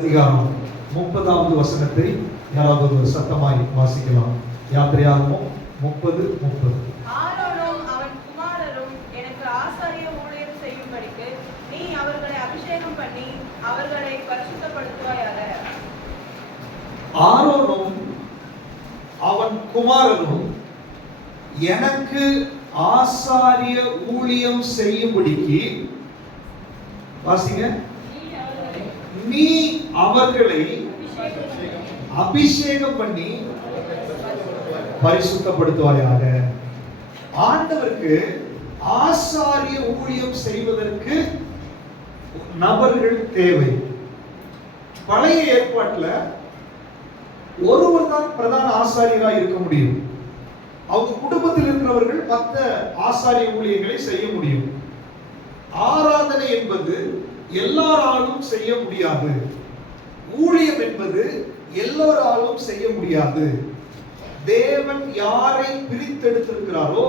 அதிகாரம் 30வது வசனத்தை யாராவது சத்தமாய் வாசிக்கலாம். யாத்திரையாகமம் 30:30. ஆரோனும் அவன் குமாரரும் எனக்கு ஆசாரிய ஊழியம் செய்யும்படிக்கு நீ அவர்களை அபிஷேகம் பண்ணி அவர்களை பரிசுத்தப்படுத்துவாயாக. ஆரோனும் அவன் குமாரரும் எனக்கு ஆசாரிய ஊழியம் செய்யும்படிக்கு வாசிங்க. நீ அவர்களை அபிஷேகம் பண்ணி பரிசுத்தப்படுத்துவாயாக. ஆண்டவருக்கு ஆசாரிய ஊழியம் செய்வதற்கு நபர்கள் தேவை. பழைய ஏற்பாட்டில் ஒருவர் தான் பிரதான ஆசாரியராக இருக்க முடியும். அவங்க குடும்பத்தில் இருக்கிறவர்கள் மற்ற ஆசாரிய ஊழியங்களை செய்ய முடியும். ஆராதனை என்பது எல்லாராலும் செய்ய முடியாது. ஊழியம் என்பது எல்லோராலும் செய்ய முடியாது. தேவன் யாரை பிரித்தெடுத்திருக்கிறாரோ,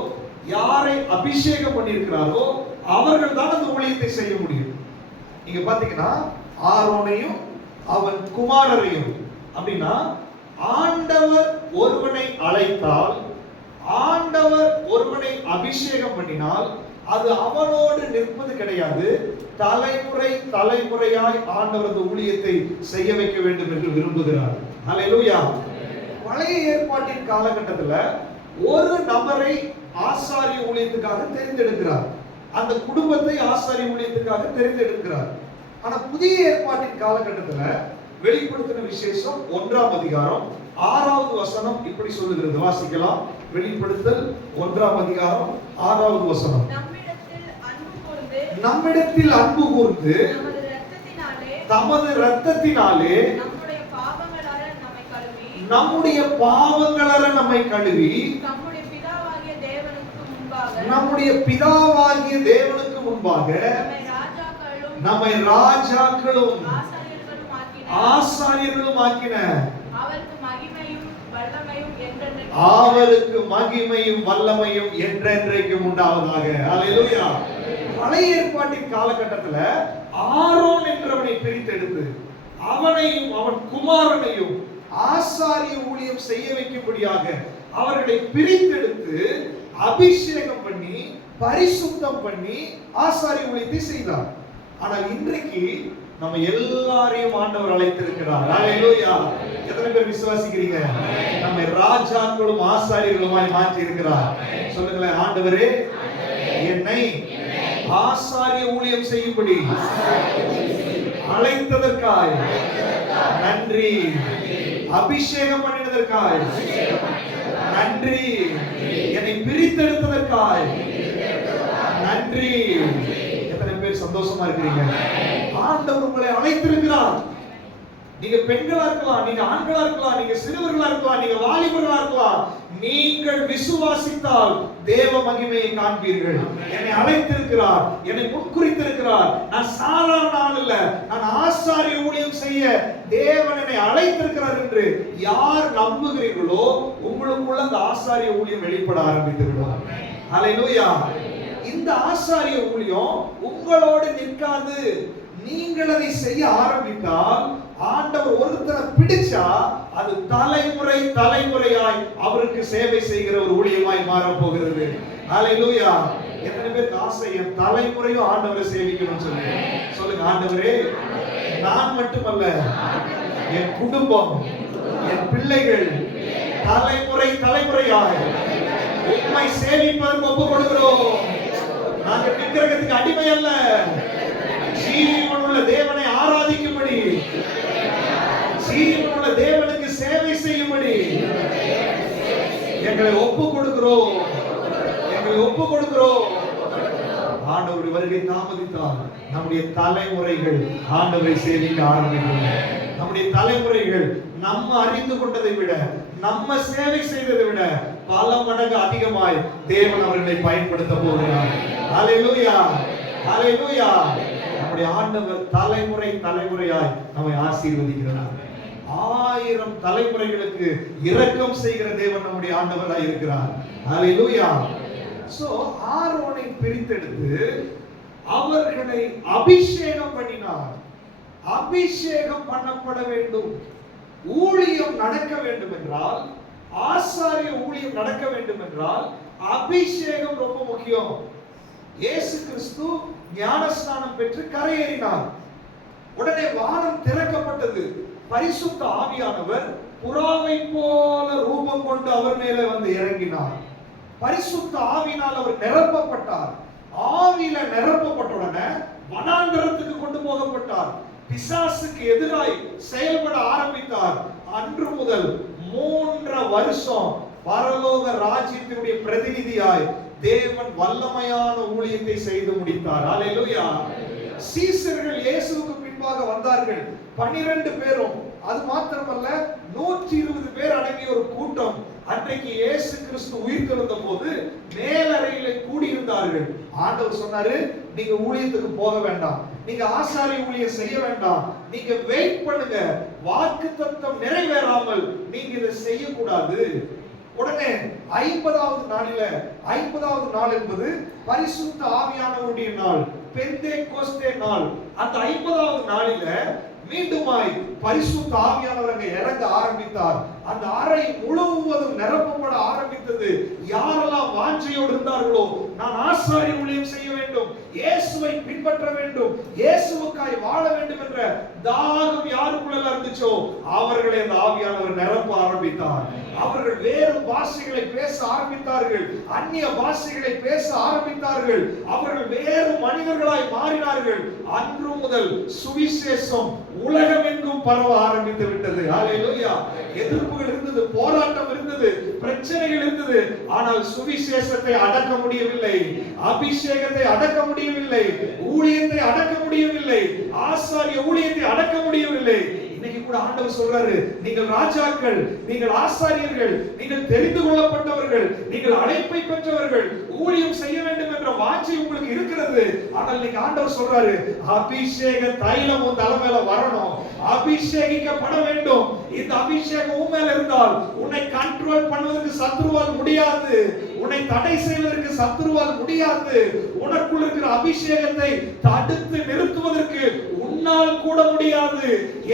யாரை அபிஷேகம் பண்ணியிருக்கிறாரோ அவர்கள் தான் அந்த ஊழியத்தை செய்ய முடியும். நீங்க பாத்தீங்கன்னா ஆரோனையும் அவன் குமாரரையும் அப்படின்னா, ஆண்டவர் ஒருவனை அழைத்தால், ஆண்டவர் ஒருவனை அபிஷேகம் பண்ணினால் அது அவனோடு நிற்பது கிடையாது. தலைமுறை தலைமுறையாய் ஆண்டவர் அந்த ஊழியத்தை செய்ய வைக்க வேண்டும் என்று விரும்புகிறார். அல்லேலூயா. பழைய ஏற்பாட்டின் காலகட்டத்தில் ஒரு நபரை ஆசாரிய ஊழியத்துக்காக தெரிந்தெடுக்கிறார். அந்த குடும்பத்தை ஆசாரிய ஊழியத்துக்காக தெரிந்தெடுக்கிறார். ஆனா புதிய ஏற்பாட்டின் காலகட்டத்தில் வெளிப்படுத்தின விசேஷம் 1ஆம் அதிகாரம் 6வது வசனம் இப்படி சொல்லுகிறது. வாசிக்கலாம். வெளிப்படுத்தல் 1ஆம் அதிகாரம் 6வது வசனம். நம்மிடத்தில் அன்பு கூர்ந்து தமது இரத்தத்தினாலே நம்முடைய பாவங்களற நம்மை கழுவி நம்முடைய பிதாவாகிய தேவனுக்கு முன்பாக நம்மை ராஜாக்களும் ஆசாரியர்களும் ஆக்கின அவருக்கு மகிமையும் வல்லமையும் என்றென்றைக்கும் உண்டாவதாக. அல்லேலூயா. பழைய ஏற்பாட்டின் காலகட்டத்தில் ஆரோன் என்றவனை பிரித்தெடுத்து அவனையும் அவன் குமாரனையும் ஆசாரிய ஊழியம் செய்ய வைக்கும்படியாக அவர்களை பிரித்தெடுத்து அபிஷேகம் பண்ணி பரிசுத்தம் பண்ணி ஆசாரிய ஊழியத்தை செய்தார். ஆனால் இன்றைக்கு நம்ம எல்லாரையும் ஆண்டவர் அழைத்திருக்கிறார். அல்லேலூயா. எத்தனை பேர் விசுவாசிக்கிறீங்க? நம்ம ராஜாக்களும் ஆசாரியர்களுமாய் மாற்றி இருக்கிறார். சொல்லுங்களேன், ஆண்டவரே என்னை ஆசாரிய ஊழியம் செய்யும்படி அழைத்ததற்காய் நன்றி, அபிஷேகம் பண்ணினதற்காய் நன்றி, என்னை பிரித்தெடுத்ததற்காய் நன்றி. எத்தனை பேர் சந்தோஷமா இருக்கிறீங்க? ஆண்டவர் உங்களை அழைத்திருக்கிறார். நீங்க பெண்களா இருக்கலாம், நீங்க ஆண்களா இருக்கலாம், நீங்க சிறுவர்களா இருக்கலாம், நீங்க வாலிபர்களா இருக்கலாம். நீங்கள் விசுவாசித்தால் தேவ மகிமையை காண்பீர்கள். என்னை அழைத்திருக்கிறார், என்னை முன்குறித்திருக்கிறார். நான் சாதாரண ஆள் இல்ல, நான் ஆசாரிய ஊழியம் செய்ய தேவன் என்னை அழைத்திருக்கிறார் என்று யார் நம்புகிறீர்களோ உங்களுக்குள்ள அந்த ஆசாரிய ஊழியம் வெளிப்பட ஆரம்பித்துவிடும். அல்லேலூயா. இந்த ஆசாரிய ஊழியம் உங்களோடு நிற்காது. நீங்கள் அதை செய்ய ஆரம்பித்தால் ஆண்டவர் ஒருத்தரை பிடிச்சா அது தலைமுறை தலைமுறையாய் அவருக்கு சேவை செய்கிற ஒரு ஊழியமாய் மாறப் போகிறது. அல்லேலூயா. எத்தனை பேருக்கு ஆசை என் தலைமுறையும் ஆண்டவரை சேவிக்கணும்னு சொல்லுங்க. சொல்லுங்க, ஆண்டவரே நான் மட்டுமல்ல, என் குடும்பம், என் பிள்ளைகள் தலைமுறை தலைமுறையாய் உம்மை சேவிப்பதற்கு ஒப்புக் கொடுக்கிறோம். நாங்கள் விக்கிரகத்துக்கு அடிமை அல்ல, ஜீவனுள்ள தேவனை ஆராதிக்கும்படி, ஜீவனுள்ள தேவனுக்கு சேவை செய்யும்படி எங்களை ஒப்புக் கொடுக்கிறோம். எங்களை ஒப்புக் கொடுக்கிறோம். ஆண்டவர் வருகை தாமதித்தால் நம்முடைய தலைமுறைகள் ஆண்டவரை சேவிக்க ஆரம்பிக்கும். நம்முடைய தலைமுறைகள் நம்ம அறிந்து கொண்டதை விட, நம்ம சேவை செய்ததை விட பல மடங்கு அதிகமாய் தேவன் அவர்களை பயன்படுத்த போகிறார். அல்லேலூயா. அல்லேலூயா. நம்முடைய ஆண்டவர் தலைமுறை தலைமுறையாய் நம்மை ஆசீர்வதிக்கிறார். 1000 தலைமுறைகளுக்கு இரக்கம் செய்கிற தேவன் நம்முடைய ஆண்டவராய் இருக்கிறார். அல்லேலூயா. சோ ஆரோனை பிரித்தெடுத்து அவர்களை அபிஷேகம் பண்ணினார். அபிஷேகம் பண்ணப்பட வேண்டும். ஊழியம் நடக்க வேண்டும் என்றால், ஆசாரிய ஊழியம் நடக்க வேண்டும் என்றால் அபிஷேகம் ரொம்ப முக்கியம். இயேசு கிறிஸ்து ஞானஸ்நானம் பெற்று கரையேறினார். உடனே வானம் திறக்கப்பட்டது. பரிசுத்த ஆவியானவர் புறாவை போல ரூபம் கொண்டு அவர் மேலே வந்து இறங்கினார். பரிசுத்த ஆவியினால் அவர் நிரப்பப்பட்டார். ஆவியில நிரப்பப்பட்ட உடனே வனாந்தரத்துக்கு கொண்டு போகப்பட்டார். பிசாசுக்கு எதிராய் செயல்பட ஆரம்பித்தார். அன்று முதல் 3 வருஷம் பரலோக ராஜ்யத்தினுடைய பிரதிநிதியாய் தேவன் வல்லமையான ஊழியத்தை செய்து முடித்தார். அல்லேலூயா. சீசர்கள் இயேசுவுக்கு பின்பாக வந்தார்கள். 12 பேரும். அது மாத்திரமல்ல, 120 பேர் அடங்கிய ஒரு கூட்டம் அன்றைக்கு இயேசு கிறிஸ்து உயிர்த்தெழுந்த போது மேலறையிலே கூடியிருந்தார்கள். ஆண்டவர் சொன்னாரு, நீங்க ஊழியத்துக்கு போக வேண்டாம், நீங்க ஆசாரிய ஊழியம் செய்ய வேண்டாம், நீங்க வெயிட் பண்ணுங்க, வாக்குத்தத்தம் நிறைவேறாமல் நீங்க இதை செய்யக்கூடாது. உடனே 50வது நாளில, 50வது நாள் என்பது பரிசுத்த ஆவியானவருடைய நாள், பெந்தேகோஸ்தே நாள். அந்த 50வது நாளில மீண்டுமாய் பரிசுத்த ஆவியானவர் அங்கே இறங்க ஆரம்பித்தார். அந்த அறை முழுவதும் நிரப்பப்பட ஆரம்பித்தது. யாரெல்லாம் வாஞ்சையோடு இருந்தார்களோ, நான் ஆசாரிய ஊழியம் செய்ய வேண்டும், இயேசுவை பின்பற்ற வேண்டும், இயேசுவுக்காய் வாழ வேண்டும் என்ற தாகம் யாருக்குள்ள இருந்துச்சோ அவர்களை அந்த ஆவியானவர் நிரப்ப ஆரம்பித்தார். அவர்கள் வேறு பாஷைகளை பேச ஆரம்பித்தார்கள், அந்நிய பாஷைகளை பேச ஆரம்பித்தார்கள். அவர்கள் வேறு மனிதர்களாய் மாறினார்கள். அன்று முதல் சுவிசேஷம் உலகமெங்கும் பரவ ஆரம்பித்து விட்டது. ஹல்லேலூயா. எதிர்ப்புகள் இருந்தது, போராட்டம் இருந்தது, பிரச்சனைகள் இருந்தது. ஆனால் சுவிசேஷத்தை அடக்க முடியவில்லை, அபிஷேகத்தை அடக்க முடியவில்லை, ஊழியத்தை அடக்க முடியவில்லை, ஆசாரிய ஊழியத்தை அடக்க முடியவில்லை. இன்னைக்கு கூட ஆண்டவர் சொல்றாரு, நீங்கள் ராஜாக்கள், நீங்கள் ஆசாரியர்கள், நீங்கள் தெரிந்து கொள்ளப்பட்டவர்கள், நீங்கள் அழைப்பை பெற்றவர்கள், ஊழியம் செய்ய வேண்டும் என்ற வாஞ்சை உங்களுக்கு இருக்கிறது. ஆனால் இன்னைக்கு ஆண்டவர் சொல்றாரு, அபிஷேக தைலம் உன் தலைமையில வரணும், அபிஷேகிக்கப்பட வேண்டும். இந்த அபிஷேகம் உன் மேல இருந்தால் உன்னை கண்ட்ரோல் பண்ணுவதற்கு சத்துருவால் முடியாது, உன்னை தடை செய்வதற்கு சத்துருவால் முடியாது. உனக்குள் இருக்கிற அபிஷேகத்தை தடுத்து நிறுத்துவதற்கு உன்னால் கூட முடியாது.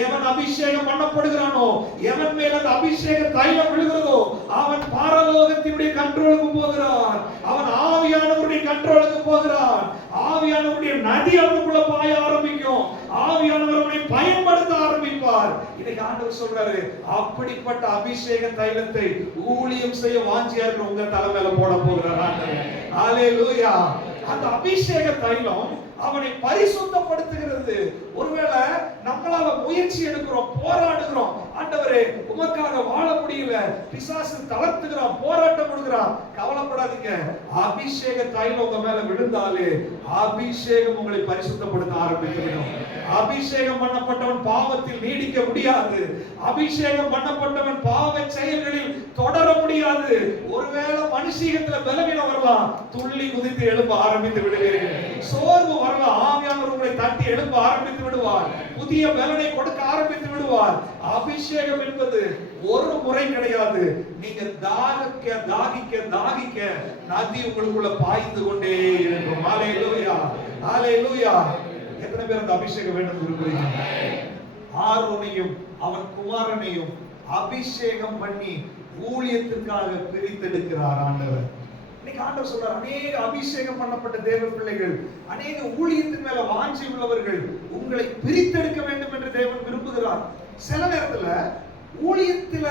எவன் அபிஷேகம் பண்ணப்படுகிறானோ, எவன் மேல் அந்த அபிஷேக தைலம் விழுகிறதோ அவன் பரலோகத்தினுடைய கண்ட்ரோலுக்கு போகிறான், அவன் ஆவியானவருடைய கண்ட்ரோலுக்கு போகிறான். ஆவியானவருடைய நதி அவனுக்குள்ள பாய ஆரம்பிக்கும், ஆவியானவர் அவனை பயன்படுத்த ஆரம்பிப்பார். இன்னைக்கு ஆண்டவர் சொல்றாரு, அப்படிப்பட்ட அபிஷேக தைலத்தை ஊழியம் செய்ய வாஞ்சியா இருக்கிற உங்க தலைமையில போட போகிறார் ஆண்டவர். ஹல்லேலூயா. அந்த அபிஷேக தைலம் அவனை பரிசுத்தப்படுத்துகிறது. ஒருவேளை நம்மளால முயற்சி எடுக்கிறோம், போராடுகிறோம், ஆண்டவரே உமக்காக வாழ முடியல, பிசாசு தளர்த்துகிறான், போராட்டம் கொடுக்கிறான், கவலைப்படாதீங்க. அபிஷேக தைலம் உங்க மேல விழுந்தாலே அபிஷேகம் உங்களை பரிசுத்தப்படுத்த ஆரம்பிக்கும். அபிஷேகம் பண்ணப்பட்டவன் பாவத்தில் நீடிக்க முடியாது, அபிஷேகம் பண்ணப்பட்டவன் பாவ செயல்களில் தொடர முடியாது. ஒருவேளை மனுஷீகத்துல பலவீனம் வரலாம், துள்ளி குதித்து எழும்ப ஆரம்பித்து விடுவீர்கள். சோர்வு வரலாம், ஆவியானவர் உங்களை தட்டி எழும்ப ஆரம்பித்து விடுவார், புதிய பலனை கொடுக்க ஆரம்பித்து விடுவார். அபிஷேகம் என்பது ஒரு முறை கிடையாது. நீங்க தாகிக்க தாகிக்க தாகிக்க நதி உங்களுக்குள்ள பாய்ந்து கொண்டே இருக்கும். ஹல்லேலூயா, ஹல்லேலூயா. எத்தனை பேர் அந்த அபிஷேகம் வேண்டும் விரும்புறீங்க? ஆரோனையும் அவன் குமாரனையும் அபிஷேகம் பண்ணி ஊழியத்திற்காக பிரித்தெடுக்கிறார் ஆண்டவர். இன்னைக்கு ஆண்டவர் சொல்றார், அநேக அபிஷேகம் பண்ணப்பட்ட தேவ பிள்ளைகள், அநேக ஊழியத்தின் மேல வாஞ்சி உள்ளவர்கள் உங்களை பிரித்தெடுக்க வேண்டும் என்று தேவன் விரும்புகிறார். சில நேரத்துல ஊழியத்துல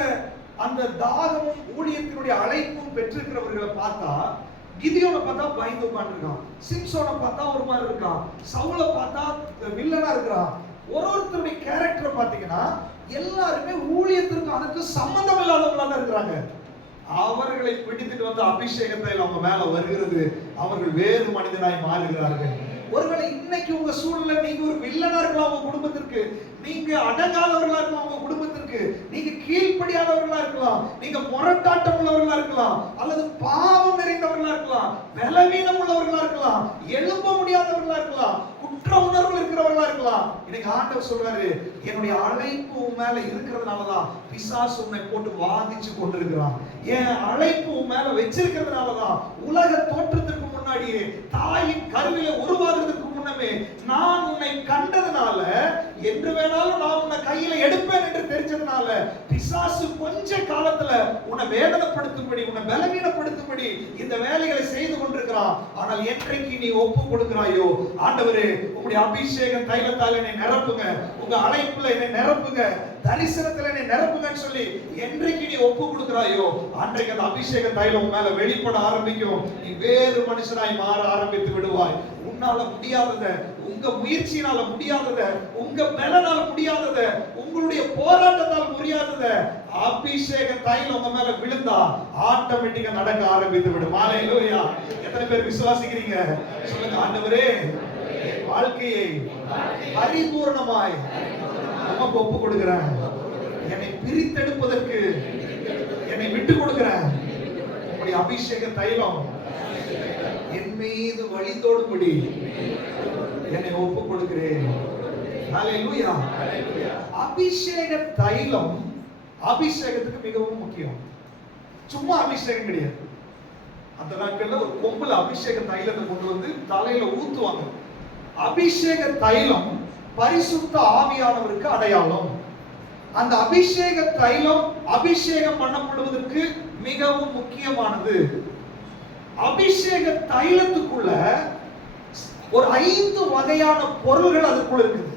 அந்த தாகமும் ஊழியத்தினுடைய அழைப்பும் பெற்றிருக்கிறவர்களை பார்த்தா, கிதியோனை பார்த்தா பயந்து உட்கார்ந்திருக்கான், சிம்சோனை பார்த்தா ஒரு மாதிரி இருக்கான், சவுலை பார்த்தா வில்லனா இருக்கிறான். ஒருத்தருடைய கேரக்டரை பார்த்தீங்கன்னா எல்லாருமே ஊழியத்திற்கு அதுக்கு சம்பந்தம் இல்லாதவங்களா தான் இருக்கிறாங்க. அவர்களை பிடித்துட்டு வந்து அபிஷேகத்தை அவங்க மேல வருகிறது, அவர்கள் வேறு மனிதனாய் மாறுகிறார்கள். ஒருவேளை இன்னைக்கு உங்க சூழ்நிலை, நீங்க ஒரு வில்லனா இருக்கலாம் உங்க குடும்பத்திற்கு, நீங்க அடங்காதவர்களா இருக்கலாம் உங்க குடும்பத்திற்கு, நீங்க கீழ்ப்படியாதவர்களா இருக்கலாம், நீங்க முரட்டாட்டம் உள்ளவர்களா இருக்கலாம், அல்லது பாவம் நிறைந்தவர்களா இருக்கலாம், பலவீனம் உள்ளவர்களா இருக்கலாம், எழும்ப முடியாதவர்களா இருக்கலாம், குற்ற உணர்வு இருக்கிறவர்களா இருக்கலாம். இன்னைக்கு ஆண்டவர் சொல்றாரு, என்னுடைய அழைப்பு உன் மேல இருக்கிறதுனாலதான் பிசாசு உன்னை போட்டு வாதிச்சு கொண்டிருக்கிறான். என் அழைப்பு உன் மேல வச்சிருக்கிறதுனாலதான் உலக தோற்றத்திற்கு முன்னாடியே, தாயின் கருவில உருவாகிறதுக்கு முன்னமே நான் உன்னை கண்டதுனால, என்று வேணாலும் நான் உன்னை கையில எடுப்பேன் என்று தெரிஞ்சதுனால, பிசாசு கொஞ்ச காலத்துல உன்னை வேதனைப்படுத்தும்படி, உன்னை பலவீனப்படுத்தும்படி இந்த வேலைகளை செய்து கொண்டிருக்கிறான். ஆனால் என்றைக்கு நீ ஒப்பு கொடுக்கிறாயோ, ஆண்டவரே உங்களுடைய அபிஷேக தைலத்தால் என்னை நிரப்புங்க, உங்க அழைப்புல என்னை நிரப்புங்க, தரிசனத்துல என்னை நிரப்புங்கன்னு சொல்லி என்றைக்கு நீ ஒப்பு கொடுக்கிறாயோ, அன்றைக்கு அந்த அபிஷேக தைலம் மேல வெளிப்பட ஆரம்பிக்கும். நீ வேறு மனுஷனாய் மாற ஆரம்பித்து விடுவாய். உன்னால முடியாதத, உங்க முயற்சியினால முடியாதத, உங்க பலனால முடியாதத, உங்களுடைய போராட்டத்தால் முடியாதத, அபிஷேக தைலம் உங்க மேல விழுந்தா ஆட்டோமேட்டிக்கா நடக்க ஆரம்பித்து விடும். ஹalleluya. எத்தனை பேர் விசுவாசிக்கிறீங்க? சொல்லுங்க, ஆண்டவரே வாழ்க்கையை பரிபூர்ணமாய் உமக்கு ஒப்பு கொடுக்கிறேன். என்னை பிரித்தெடுப்பதற்கு என்னை விட்டு கொடுக்கிறேன். உங்களுடைய அபிஷேக தைலம் என் மீது வழிந்தோடும்படி என்னை ஒப்பு கொடுக்கிறேன். ஹalleluya. அபிஷேக தைலம் அபிஷேகத்துக்கு மிகவும் முக்கியம். சும்மா அபிஷேகம் கிடையாது. அந்த நாட்கள்ல ஒரு கொம்புல அபிஷேக தைலத்தை கொண்டு வந்து தலையில ஊத்துவாங்க. அபிஷேக தைலம் பரிசுத்த ஆவியானவருக்கு அடையாளம். அந்த அபிஷேக தைலம் அபிஷேகம் பண்ணப்படுவதற்கு மிகவும் முக்கியமானது. அபிஷேக தைலத்துக்குள்ள ஒரு 5 வகையான பொருள்கள் அதுக்குள்ள இருக்குது.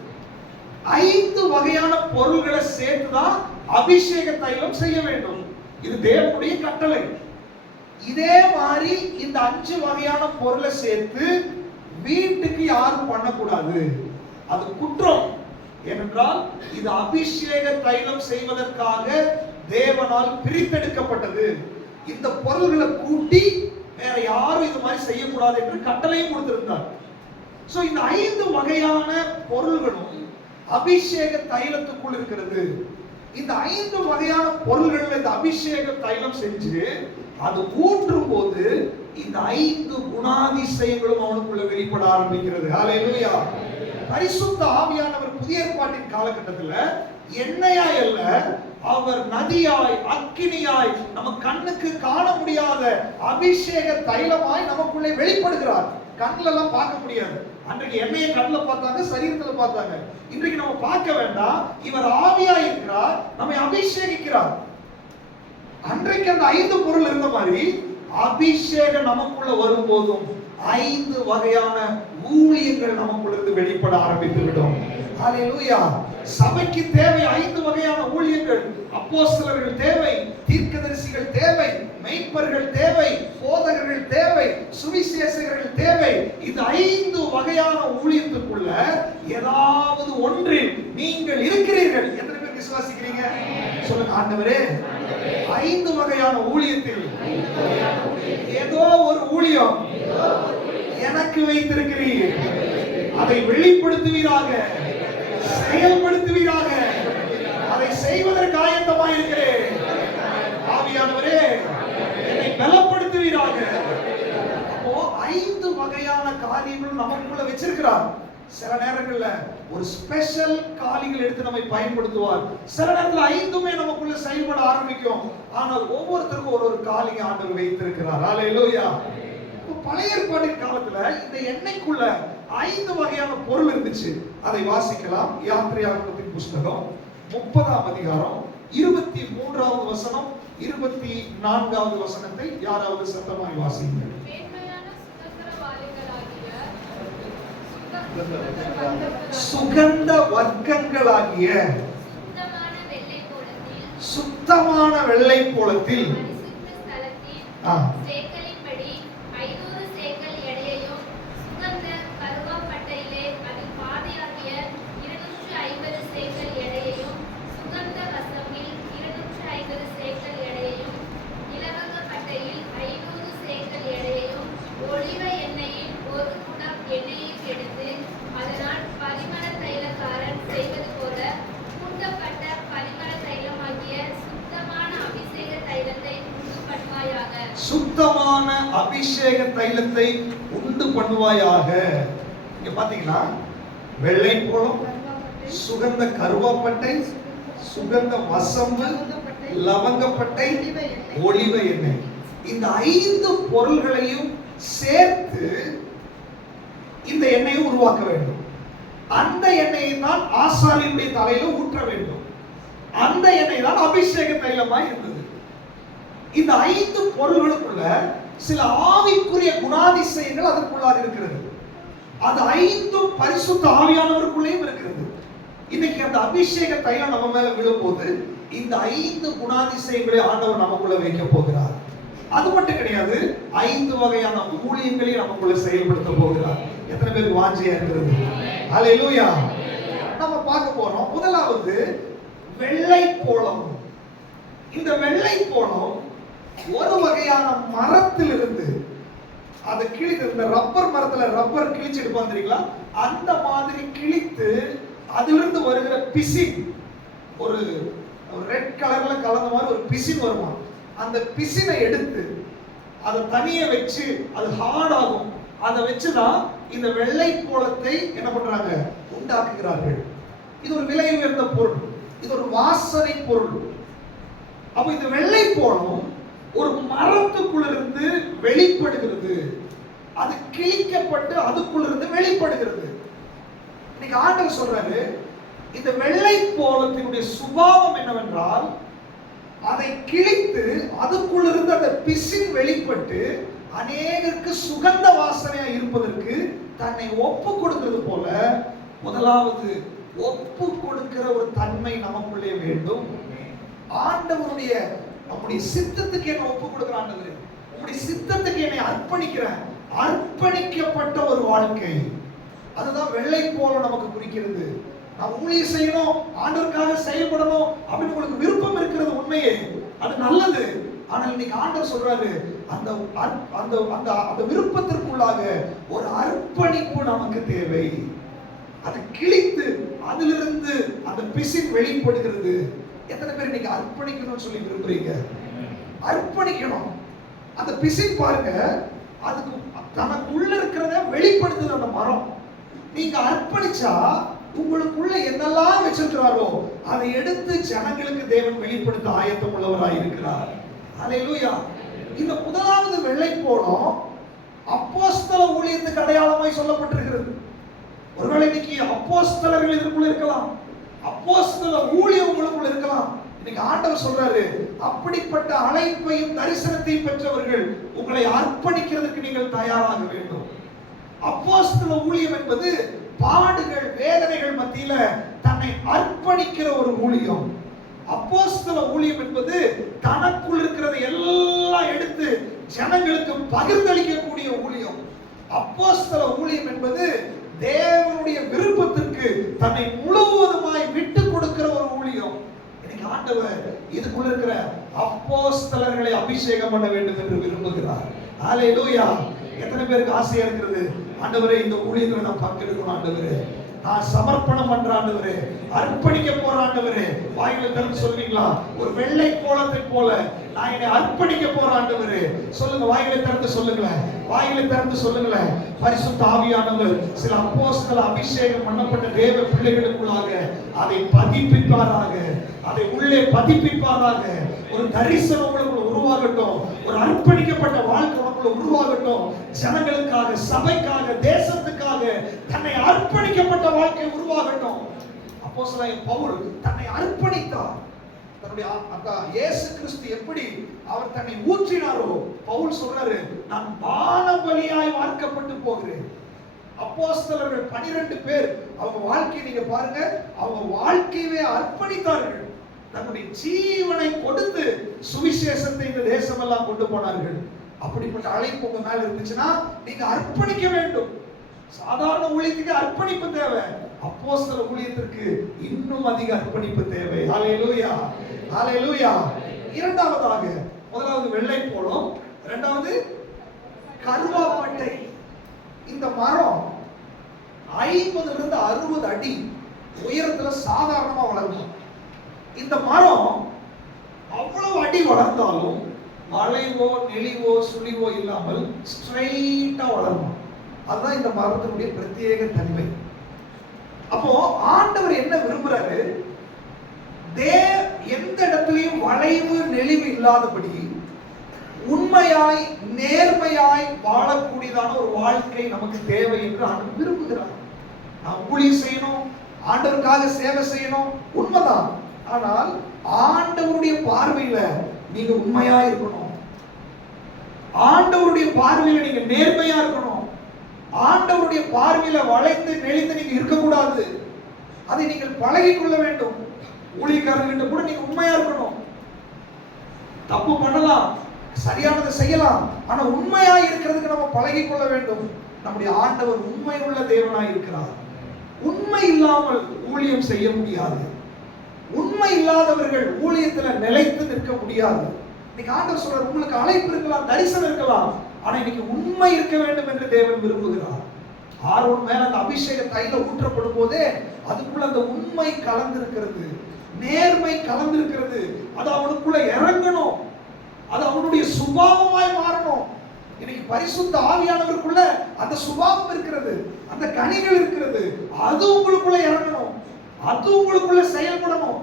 5 வகையான பொருள்களை சேர்த்துதான் அபிஷேக தைலம் செய்ய வேண்டும். இது தேவனுடைய கட்டளை. இதே மாதிரி இந்த 5 வகையான பொருளை சேர்த்து வீட்டுக்கு யாரும் பண்ணக்கூடாது. அது குற்றம். ஏனென்றால் இது அபிஷேக தைலம் செய்வதற்காக தேவனால் பிரித்தெடுக்கப்பட்டது. இந்த பொருள்களை கூட்டி வேற யாரும் இது மாதிரி செய்யக்கூடாது என்று கட்டளையும் கொடுத்திருந்தார். சோ இந்த 5 வகையான பொருள்களும் அபிஷேக தைலத்துக்குள் இருக்கிறது. இந்த 5 வகையான பொருள்கள் இந்த அபிஷேக தைலம் செஞ்சு அது ஊற்றும் போது இந்த 5 குணாதிசயங்களும் அவனுக்குள்ள வெளிப்பட ஆரம்பிக்கிறது. ஹalleluya. பரிசுத்த ஆவியானவர் புதிய ஏற்பாட்டின் காலகட்டத்தில் எண்ணெயாய் அல்ல, அவர் நதியாய், அக்கினியாய், நம்ம கண்ணுக்கு காண முடியாத அபிஷேக தைலமாய் நமக்குள்ளே வெளிப்படுகிறார். கண்ணுல எல்லாம் பார்க்க முடியாது. அன்றைக்கு எண்ணெயை கண்ணுல பார்த்தாங்க, சரீரத்துல பார்த்தாங்க. இன்றைக்கு நம்ம பார்க்க வேண்டாம். இவர் ஆவியாய் இருக்கிறார், நம்மை அபிஷேகிக்கிறார். அன்றைக்கு அந்த 5 பொருள் இருந்த மாதிரி அபிஷேகம் நமக்குள்ள வரும்போதும் 5 வகையான ஊழியங்கள் நமக்குள்ள வெளிப்பட ஆரம்பித்து விடும். ஹalleluya. சபைக்கு தேவை 5 வகையான ஊழியங்கள். அப்போஸ்தலர்கள் தேவை, தீர்க்கதரிசிகள் தேவை, மெய்ப்பர்கள் தேவை, போதகர்கள் தேவை, சுவிசேஷகர்கள் தேவை. இந்த 5 வகையான ஊழியத்துக்குள்ள ஏதாவது ஒன்றில் நீங்கள் இருக்கிறீர்கள். எத்தனை பேர் விசுவாசிக்கிறீங்க? சொல்லுங்க, ஆண்டவரே 5 வகையான ஊழியத்தில் ஏதோ ஒரு ஊழியம் எனக்கு வைத்திருக்கிறீர். அதை வெளிப்படுத்துவீராக, செயல்படுத்துவீராக. அதை செய்வதற்கு ஆயத்தமாக இருக்கிறேன். ஆவியானவரே என்னை பலப்படுத்துவீராக. அப்போ 5 வகையான காரியங்கள் நமக்குள்ள வச்சிருக்கிறார். சில நேரங்கள்ல ஒரு ஸ்பெஷல் காரியங்கள் எடுத்து நம்மை பயன்படுத்துவார். சில நேரத்துல 5மே நமக்குள்ள செயல்பட ஆரம்பிக்கும். ஆனால் ஒவ்வொருத்தருக்கும் ஒரு காரியம் ஆண்டவர் வைத்திருக்கிறார். ஹalleluya. பழைய ஏற்பாட்டின் காலத்துல இந்த எண்ணெய்க்குள்ள 5 வகையான பொருள் இருந்துச்சு. அதை வாசிக்கலாம். யாத்திரையாகமத்தின் புஸ்தகம் 30ஆம் அதிகாரம் 23வது வசனம், 24வது வசனத்தை யாராவது சத்தமாய் வாசிங்க. சுகந்த வர்க்கங்களாகிய சுத்தமான வெள்ளை போலத்தில் சுத்தமான அபிஷேக தைலத்தை உண்டு பண்ணுவாயாக. இங்க பாத்தீங்கன்னா வெள்ளை போலம், சுகந்த கருவாப்பட்டை, சுகந்த வசம்பு, லவங்கப்பட்டை, ஒலிவ எண்ணெய். இந்த 5 பொருள்களையும் சேர்த்து இந்த எண்ணெயை உருவாக்க வேண்டும். அந்த எண்ணெயை தான் ஆசாரியனுடைய தலையில ஊற்ற வேண்டும். அந்த எண்ணெய் தான் அபிஷேக தைலமாய் இருந்தது. இந்த 5 பொருள்களுக்குள்ள சில ஆவிக்குரிய குணாதிசயங்கள் அதற்குள்ளாக இருக்கிறது. அது 5 பரிசுத்த ஆவியானவருக்குள்ளேயும் இருக்கிறது. இன்னைக்கு அந்த அபிஷேக தைலம் நம்ம மேல விழும்போது இந்த 5 குணாதிசயங்களை ஆண்டவர் நமக்குள்ள வைக்க போகிறார். அது மட்டும் கிடையாது, 5 வகையான ஊழியங்களையும் நமக்குள்ள செயல்படுத்த போகிறார். எத்தனை பேர் வாஞ்சையா இருக்கிறது? ஹல்லேலூயா. நம்ம பார்க்க போறோம். முதலாவது வெள்ளை போளம். இந்த வெள்ளை போளம் ஒரு வகையான மரத்திலிருந்து, அதை கிழித்து, இந்த ரப்பர் மரத்துல ரப்பர் கிழிச்சு எடுப்பாங்க தெரியுங்களா, அந்த மாதிரி கிழித்து அதிலிருந்து வருகிற பிசின், ஒரு ரெட் கலர்ல கலந்த மாதிரி ஒரு பிசின் வருமா, அந்த பிசினை எடுத்து அதை தனியே வச்சு அது ஹார்ட் ஆகும். அதை வச்சுதான் இந்த வெள்ளை போளத்தை என்ன பண்றாங்க, உண்டாக்குகிறார்கள். இது ஒரு விலை உயர்ந்த பொருள், இது ஒரு வாசனை பொருள். அப்ப இந்த வெள்ளை போளம் ஒரு மரத்துக்குள்ளிருந்து வெளிப்படுகிறது. அது கிழிக்கப்பட்டு அதுக்குள்ளிருந்து வெளிப்படுகிறது. இன்னைக்கு ஆண்டவர் சொல்றாரு, இந்த வெள்ளை போளத்தினுடைய சுபாவம் என்னவென்றால், அதை கிழித்து அதுக்குள்ளிருந்து அந்த பிசின் வெளிப்பட்டு அநேகருக்கு சுகந்த வாசனையா இருப்பதற்கு தன்னை ஒப்பு கொடுக்கிறது போல, முதலாவது ஒப்பு கொடுக்கிற ஒரு தன்மை நமக்குள்ளே வேண்டும். ஆண்டவருடைய நம்முடைய சித்தத்துக்கு என்ன ஒப்பு கொடுக்கிற ஆண்டவர், உங்களுடைய சித்தத்துக்கு என்னை அர்ப்பணிக்கிறேன், அர்ப்பணிக்கப்பட்ட ஒரு வாழ்க்கை, அதுதான் வெள்ளை போல நமக்கு குறிக்கிறது. நான் ஊழியம் செய்யணும், ஆண்டவருக்காக செயல்படணும் அப்படின்னு உங்களுக்கு விருப்பம் இருக்கிறது உண்மையே, அது நல்லது. ஆனால் இன்னைக்கு ஆண்டவர் சொல்றாரு, அந்த அந்த அந்த அந்த விருப்பத்திற்குள்ளாக ஒரு அர்ப்பணிப்பு நமக்கு தேவை. அதை கிழித்து அதிலிருந்து அந்த பிசின் வெளிப்படுகிறது. எத்தனை பேர் இன்னைக்கு அர்ப்பணிக்கணும்னு சொல்லி விரும்புறீங்க? அர்ப்பணிக்கணும். அந்த பிசின் பாருங்க, அதுக்கு தனக்கு உள்ள இருக்கிறத வெளிப்படுத்துது அந்த மரம். நீங்க அர்ப்பணிச்சா உங்களுக்குள்ள என்னெல்லாம் வச்சிருக்கிறாரோ அதை எடுத்து ஜனங்களுக்கு தேவன் வெளிப்படுத்த ஆயத்தம் உள்ளவராய் இருக்கிறார். ஹல்லேலூயா. இந்த முதலாவது வெள்ளை போளம் அப்போஸ்தல ஊழியத்துக்கு அடையாளமாய் சொல்லப்பட்டிருக்கிறது. ஒருவேளை இன்னைக்கு அப்போஸ்தலர்கள் இதற்குள்ள இருக்கலாம், அப்போஸ்தல ஊழியம் உங்களுக்குள்ள இருக்கலாம். இன்னைக்கு ஆண்டவர் சொல்றாரு, அப்படிப்பட்ட அழைப்பையும் தரிசனத்தையும் பெற்றவர்கள் உங்களை அர்ப்பணிக்கிறதுக்கு நீங்கள் தயாராக வேண்டும். அப்போஸ்தல ஊழியம் என்பது பாடுகள் வேதனைகள் மத்தியில தன்னை அர்ப்பணிக்கிற ஒரு ஊழியம். அப்போஸ்தல ஊழியம் என்பது தனக்குள் இருக்கிறதை எல்லாம் எடுத்து ஜனங்களுக்கு பகிர்ந்தளிக்கக்கூடிய ஊழியம். அப்போஸ்தல ஊழியம் என்பது தேவனுடைய விருப்பத்திற்கு தன்னை முழுவதுமாய் விட்டு கொடுக்கிற ஒரு ஊழியம். இன்னைக்கு ஆண்டவர் இதுக்குள்ள இருக்கிற அப்போஸ்தலர்களை அபிஷேகம் பண்ண வேண்டும் என்று விரும்புகிறார். ஹல்லேலூயா. எத்தனை பேருக்கு ஆசையா இருக்கிறது, ஆண்டவரே இந்த ஊழியத்துல நான் பங்கெடுக்கணும், ஆண்டவரே நான் சமர்ப்பணம் பண்ற ஆண்டவரே, அர்ப்பணிக்க போற ஆண்டவரே. வாயில திறந்து சொல்வீங்களா? ஒரு வெள்ளை கோலத்தை போல நான் என்னை அர்ப்பணிக்க போற ஆண்டவரே. சொல்லுங்க, வாயில திறந்து சொல்லுங்களேன், வாயில திறந்து சொல்லுங்களேன். பரிசுத்த ஆவியானவர் சில அப்போஸ்தல அபிஷேகம் பண்ணப்பட்ட தேவ பிள்ளைகளுக்குள்ளாக அதை பதிப்பிப்பாராக, அதை உள்ளே பதிப்பிப்பாராக. ஒரு தரிசனம் உங்களுக்குள்ள உருவாகட்டும், ஒரு அர்ப்பணிக்கப்பட்ட வாழ்க்கை உங்களுக்குள்ள உருவாகட்டும். ஜனங்களுக்காக, சபைக்காக, தேசத்துக்காக தன்னை அர்ப்பணிக்கப்பட்ட வாழ்க்கை உருவாகட்டும். அப்போஸ்தலன் பவுல் தன்னை அர்ப்பணித்தார். தன்னுடைய இயேசு கிறிஸ்து எப்படி அவர் தன்னை ஊற்றினாரோ, பவுல் சொல்றாரு, நான் பான பலியாய் வார்க்கப்பட்டு போகிறேன். அப்போஸ்தலர்கள் 12 பேர், அவங்க வாழ்க்கையை நீங்க பாருங்க, அவங்க வாழ்க்கையவே அர்ப்பணித்தார்கள். தன்னுடைய ஜீவனை கொடுத்து சுவிசேஷத்தை இந்த தேசமெல்லாம் கொண்டு போனார்கள். அப்படிப்பட்ட அழைப்பு உங்க மேல இருந்துச்சுன்னா நீங்க அர்ப்பணிக்க வேண்டும். சாதாரண ஊழியத்துக்கு அர்ப்பணிப்பு தேவை, அப்போஸ்தல ஊழியத்திற்கு இன்னும் அதிக அர்ப்பணிப்பு தேவை. ஹல்லேலூயா, ஹல்லேலூயா. இரண்டாவதாக, முதலாவது வெள்ளை போளம், இரண்டாவது கருவாப்பட்டை. இந்த மரம் 50 இருந்து 60 அடி உயரத்துல சாதாரணமா வளரும். இந்த மரம் அவ்வளவு அடி வளர்ந்தாலும் வளைவோ நெளிவோ சுழிவோ இல்லாமல் ஸ்ட்ரைட்டா வளரும். அதுதான் இந்த மரத்தினுடைய பிரத்யேக தன்மை. அப்போ ஆண்டவர் என்ன விரும்புறாரு, எந்த இடத்துலயும் வளைவு நெளிவு இல்லாதபடி உண்மையாய் நேர்மையாய் வாழக்கூடியதான ஒரு வாழ்க்கை நமக்கு தேவை என்று ஆண்டவர் விரும்புகிறார். நாம் ஊழியம் செய்யணும், ஆண்டவருக்காக சேவை செய்யணும், உண்மைதான். ஆனால் ஆண்டவருடைய பார்வையில நீங்க உண்மையா இருக்கணும். ஆண்டவருடைய பார்வையில நீங்க நேர்மையா இருக்கணும். ஆண்டவருடைய பார்வையில வளைந்து நெளிந்து நீங்க இருக்கக்கூடாது. அதை நீங்கள் பழகிக் கொள்ள வேண்டும். ஊழியக்காரர்கிட்ட கூட நீங்க உண்மையா இருக்கணும். தப்பு பண்ணலாம், சரியானதை செய்யலாம், ஆனா உண்மையா இருக்கிறதுக்கு நம்ம பழகிக் கொள்ள வேண்டும். நம்முடைய ஆண்டவர் உண்மை உள்ள தேவனாய் இருக்கிறார். உண்மை இல்லாமல் ஊழியம் செய்ய முடியாது. உண்மை இல்லாதவர்கள் ஊழியத்துல நிலைத்து நிற்க முடியாது. இன்னைக்கு ஆண்டவர் சொல்றார், உங்களுக்கு அழைப்பு இருக்கலாம், தரிசனம் இருக்கலாம், ஆனா இன்னைக்கு உண்மை இருக்க வேண்டும் என்று தேவன் விரும்புகிறார். ஆரோன் மேல அந்த அபிஷேக தைலம் ஊற்றப்படும் போதே அதுக்குள்ள அந்த உண்மை கலந்திருக்கிறது, நேர்மை கலந்திருக்கிறது. அது அவனுக்குள்ள இறங்கணும், அது அவனுடைய சுபாவமாய் மாறணும். இன்னைக்கு பரிசுத்த ஆவியானவருக்குள்ள அந்த சுபாவம் இருக்கிறது, அந்த கனிகள் இருக்கிறது. அது உங்களுக்குள்ள இறங்கணும், அது உங்களுக்குள்ள செயல்படணும்.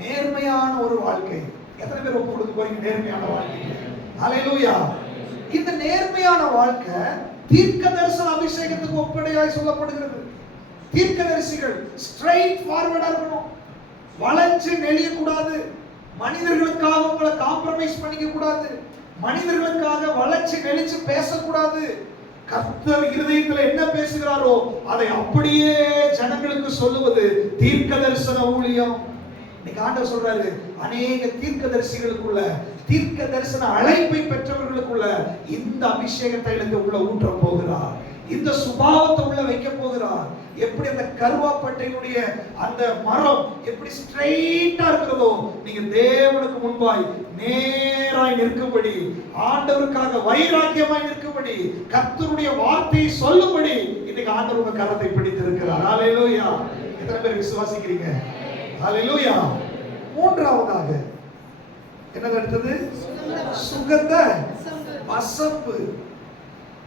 நேர்மையான ஒரு வாழ்க்கை. எத்தனை பேர் ஒப்பு கொடுக்க போறீங்க நேர்மையான வாழ்க்கை? ஹல்லேலூயா. இந்த நேர்மையான வாழ்க்கை தீர்க்க தரிசன அபிஷேகத்துக்கு ஒப்படையாய் சொல்லப்படுகிறது. தீர்க்கதரிசிகள் ஸ்ட்ரைட் ஃபார்வர்டா இருக்கணும், வளைஞ்சு நெளிய கூடாது. மனிதர்களுக்காக உங்களை காம்ப்ரமைஸ் பண்ணிக்க கூடாது, மனிதர்களுக்காக வளைச்சு நெளிச்சு பேசக்கூடாது. கர்த்தர் இருதயத்தில் என்ன பேசுகிறாரோ அதை அப்படியே ஜனங்களுக்கு சொல்லுவது தீர்க்க தரிசன ஊழியம். இன்னைக்கு ஆண்டவர் சொல்றாரு, அநேக தீர்க்கதரிசிகளுக்குள்ள, தீர்க்க தரிசன அழைப்பை பெற்றவர்களுக்குள்ள இந்த அபிஷேக தைலத்தை உள்ள ஊற்ற போகிறார், இந்த சுபாவத்தை உள்ள வைக்க போகிறார். எப்படி அந்த கருவாப்பட்டையினுடைய அந்த மரம் எப்படி ஸ்ட்ரைட்டா இருக்கிறதோ, நீங்க தேவனுக்கு முன்பாய் நேராய் நிற்கும்படி, ஆண்டவருக்காக வைராக்கியமாய் நிற்கும்படி, கர்த்தருடைய வார்த்தையை சொல்லும்படி இன்னைக்கு ஆண்டவருடைய கரத்தை பிடித்து இருக்கிறார். ஹல்லேலூயா. எத்தனை பேர் விசுவாசிக்கிறீங்க? ஹல்லேலூயா. மூன்றாவதாக என்னது அடுத்தது? சுகந்த வசம்பு.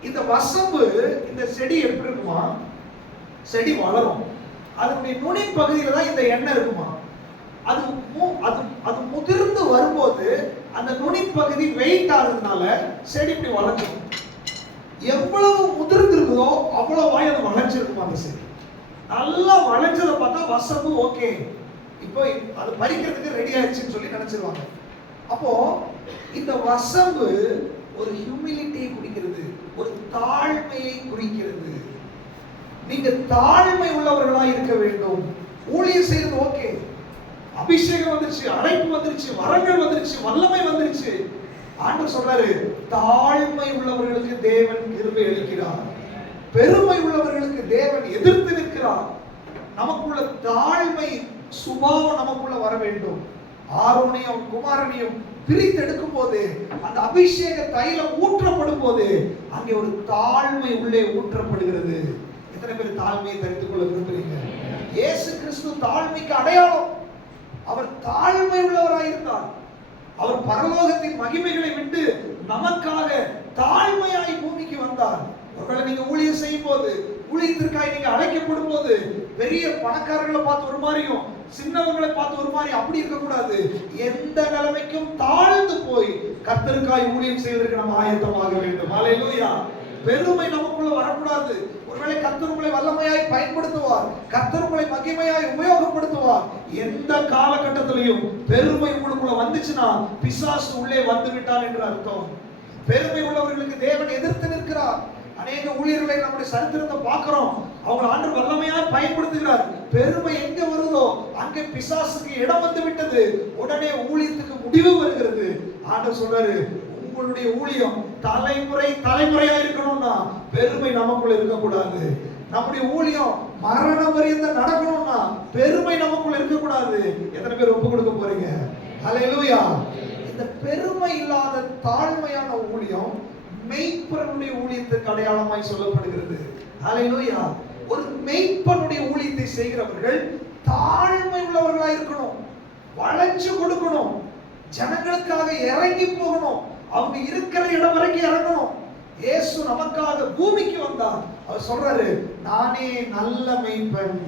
இந்த வசம்பு, இந்த செடி எப்படி இருக்குமா? செடி வளரும், அதனுடைய நுனி பகுதியில தான் இந்த எண்ணெய் இருக்குமா. அது முதிர்ந்து வரும்போது அந்த நுனி பகுதி வெயிட் ஆகுறதுனால செடி இப்படி வளர்ந்துடும். எவ்வளவு முதிர்ந்து இருக்குதோ அவ்வளவு அது வளைஞ்சிருக்குமா. அந்த செடி நல்லா வளைஞ்சதை பார்த்தா வசம்பு ஓகே, இப்போ அது பறிக்கிறதுக்கு ரெடி ஆயிடுச்சுன்னு சொல்லி நினைச்சிருவாங்க. அப்போ இந்த வசம்பு ஒரு ஹியூமிலிட்டியை குறிக்கிறது, ஒரு தாழ்மையை குறிக்கிறது. நீங்க தாழ்மை உள்ளவர்களாக இருக்க வேண்டும். ஊழியம் செய்யறது ஓகே, அபிஷேகம் வந்துருச்சு, அழைப்பு வந்துருச்சு, வரங்கள் வந்துருச்சு, வல்லமை வந்துருச்சு. ஆண்டவர் சொல்றாரு, தாழ்மை உள்ளவர்களுக்கு தேவன் கிருபை அளிக்கிறார், பெருமை உள்ளவர்களுக்கு தேவன் எதிர்த்து நிற்கிறார். நமக்குள்ள தாழ்மை சுபாவம் நமக்குள்ள வர வேண்டும். ஆரோனையும் குமாரனையும் பிரித்தெடுக்கும் போது, அந்த அபிஷேக தைலம் ஊற்றப்படும் போது அங்கே ஒரு தாழ்மை உள்ளே ஊற்றப்படுகிறது. எத்தனை பேர் தாழ்மையை தெரிந்து கொள்ள விரும்புறீங்க? இயேசு கிறிஸ்து தாழ்மைக்கு அடையாளம். அவர் தாழ்மை உள்ளவராய் இருந்தார். அவர் பரலோகத்தின் மகிமைகளை விட்டு நமக்காக தாழ்மையாய் பூமிக்கு வந்தார். ஒருவேளை நீங்க ஊழியம் செய்யும் போது, ஊழியத்திற்காக நீங்க அழைக்கப்படும் போது, பெரிய பணக்காரர்களை பார்த்து ஒரு மாதிரியும் சின்னவர்களை பார்த்து ஒரு மாதிரி அப்படி இருக்க கூடாது. எந்த நிலைமைக்கும் தாழ்ந்து போய் கர்த்தருக்காய் ஊழியம் செய்வதற்கு நம்ம ஆயத்தமாக வேண்டும். ஹல்லேலூயா. பெருமை நமக்குள்ள வரக்கூடாது. ஒருவேளை கர்த்தர் உங்களை வல்லமையாய் பயன்படுத்துவார், கர்த்தர் உங்களை மகிமையாய் உபயோகப்படுத்துவார். எந்த காலகட்டத்திலையும் பெருமை உங்களுக்குள்ள வந்துச்சுன்னா பிசாசு உள்ளே வந்து விட்டான் என்று அர்த்தம். பெருமை உள்ளவர்களுக்கு தேவன் எதிர்த்து நிற்கிறார். அநேக ஊழியர்களை நம்முடைய சரித்திரத்தை பார்க்கிறோம், அவங்க ஆண்டவர் வல்லமையாய் பயன்படுத்துகிறார். பெருமை எங்க வருதோ அங்கே பிசாசுக்கு இடம் வந்து விட்டது. உடனே ஊழியத்துக்கு முடிவு வருகிறது. ஆண்டவர் சொல்றாரு, உங்களுடைய ஊழியம் தலைமுறை தலைமுறையா இருக்கணும்னா பெருமை நமக்குள்ள இருக்கக்கூடாது. நம்முடைய ஊழியம் மரணம் வரையும் நடக்கணும்னா பெருமை நமக்குள்ள இருக்கக்கூடாது. எத்தனை பேர் ஒப்பு கொடுக்க போறீங்க? ஹல்லேலூயா. இந்த பெருமை இல்லாத தாழ்மையான ஊழியம் மெய்ப்பனுடைய ஊழியத்துக்கு அடையாளமாய் சொல்லப்படுகிறது. ஹல்லேலூயா. ஒரு மெய்ப்பனுடைய ஊழியத்தை செய்கிறவர்கள் தாழ்மை உள்ளவர்களாக இருக்கணும், வளைஞ்சு கொடுக்கணும், ஜனங்களுக்காக இறங்கி போகணும், அவங்க இருக்கிற இடம் வரைக்கும் இறங்கணும். இயேசு நமக்காக பூமிக்கு வந்தார். அவர் சொல்றாரு, நானே நல்ல மெய்ப்பன்,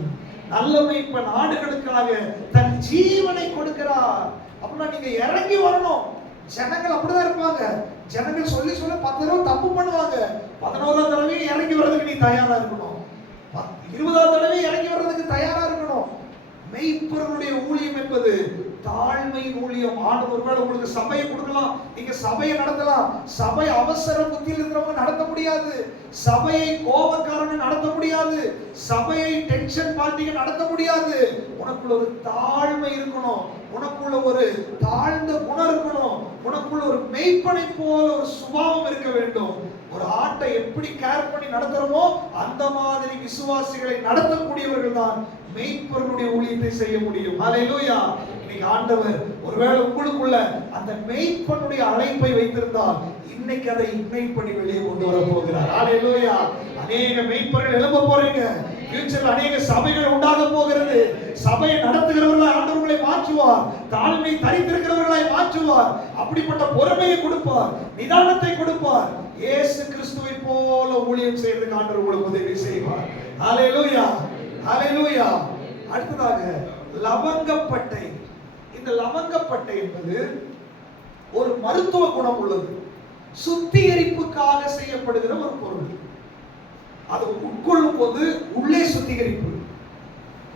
நல்ல மெய்ப்பன் ஆடுகளுக்காக தன் ஜீவனை கொடுக்கிறார். அப்படின்னா நீங்க இறங்கி வரணும். ஜனங்கள் அப்படிதான் இருப்பாங்க. ஜனங்கள் சொல்லி 10 தடவை தப்பு பண்ணுவாங்க. 11ஆவது தடவை இறங்கி வர்றதுக்கு நீ தயாரா இருக்கணும். 20ஆவது தடவை இறங்கி வர்றதுக்கு தயாரா இருக்கணும். மெய்ப்பொருளுடைய ஊழியம் என்பது தாழ்மையின் ஊழியம். ஆண்டவர் ஒருவேளை உங்களுக்கு சபையை கொடுக்கலாம், நீங்க சபையை நடத்தலாம். சபை அவசர புத்தியில் இருக்கிறவங்க நடத்த முடியாது. சபையை கோபக்காரங்க நடத்த முடியாது. சபையை டென்ஷன் பார்ட்டிங்க நடத்த முடியாது. உனக்குள்ள ஒரு தாழ்மை இருக்கணும். உனக்குள்ள ஒரு தாழ்ந்த குணம் இருக்கணும். உனக்குள்ள ஒரு மெய்ப்பனை போல ஒரு சுபாவம் இருக்க வேண்டும். ஒரு ஆட்டை எப்படி கேர் பண்ணி நடத்துறோமோ அந்த மாதிரி விசுவாசிகளை நடத்தக்கூடியவர்கள் தான் மெய்ப்பொருளுடைய ஊழியத்தை செய்ய முடியும். ஹல்லேலூயா. இன்னைக்கு ஆண்டவர் ஒருவேளை உங்களுக்குள்ள அந்த மெய்ப்பனுடைய அழைப்பை வைத்திருந்தால் இன்னைக்கு அதை இக்னைட் பண்ணி வெளியே கொண்டு வர போகிறார். ஹல்லேலூயா. அநேக மெய்ப்பர்கள் எழும்ப போறீங்க. ஃபியூச்சர்ல அநேக சபைகள் உண்டாக போகிறது. சபையை நடத்துகிறவர்களை ஆண்டவர்களை மாற்றுவார். தாழ்மை தரித்திருக்கிறவர்களை மாற்றுவார். அப்படிப்பட்ட பொறுமையை கொடுப்பார், நிதானத்தை கொடுப்பார். இயேசு கிறிஸ்துவை போல ஊழியம் செய்யறதுக்கு ஆண்டவர் உங்களுக்கு உதவி செய்வார். ஹல்லேலூயா. ஹல்லேலூயா. அடுத்ததாக லவங்கப்பட்டை. இந்த லவங்கப்பட்டை என்பது ஒரு மருத்துவ குணம் உள்ளது. சுத்திகரிப்புக்காக செய்யப்படுகிற ஒரு பொருள். அது உட்கொள்ளும் போது உள்ளே சுத்திகரிப்பு.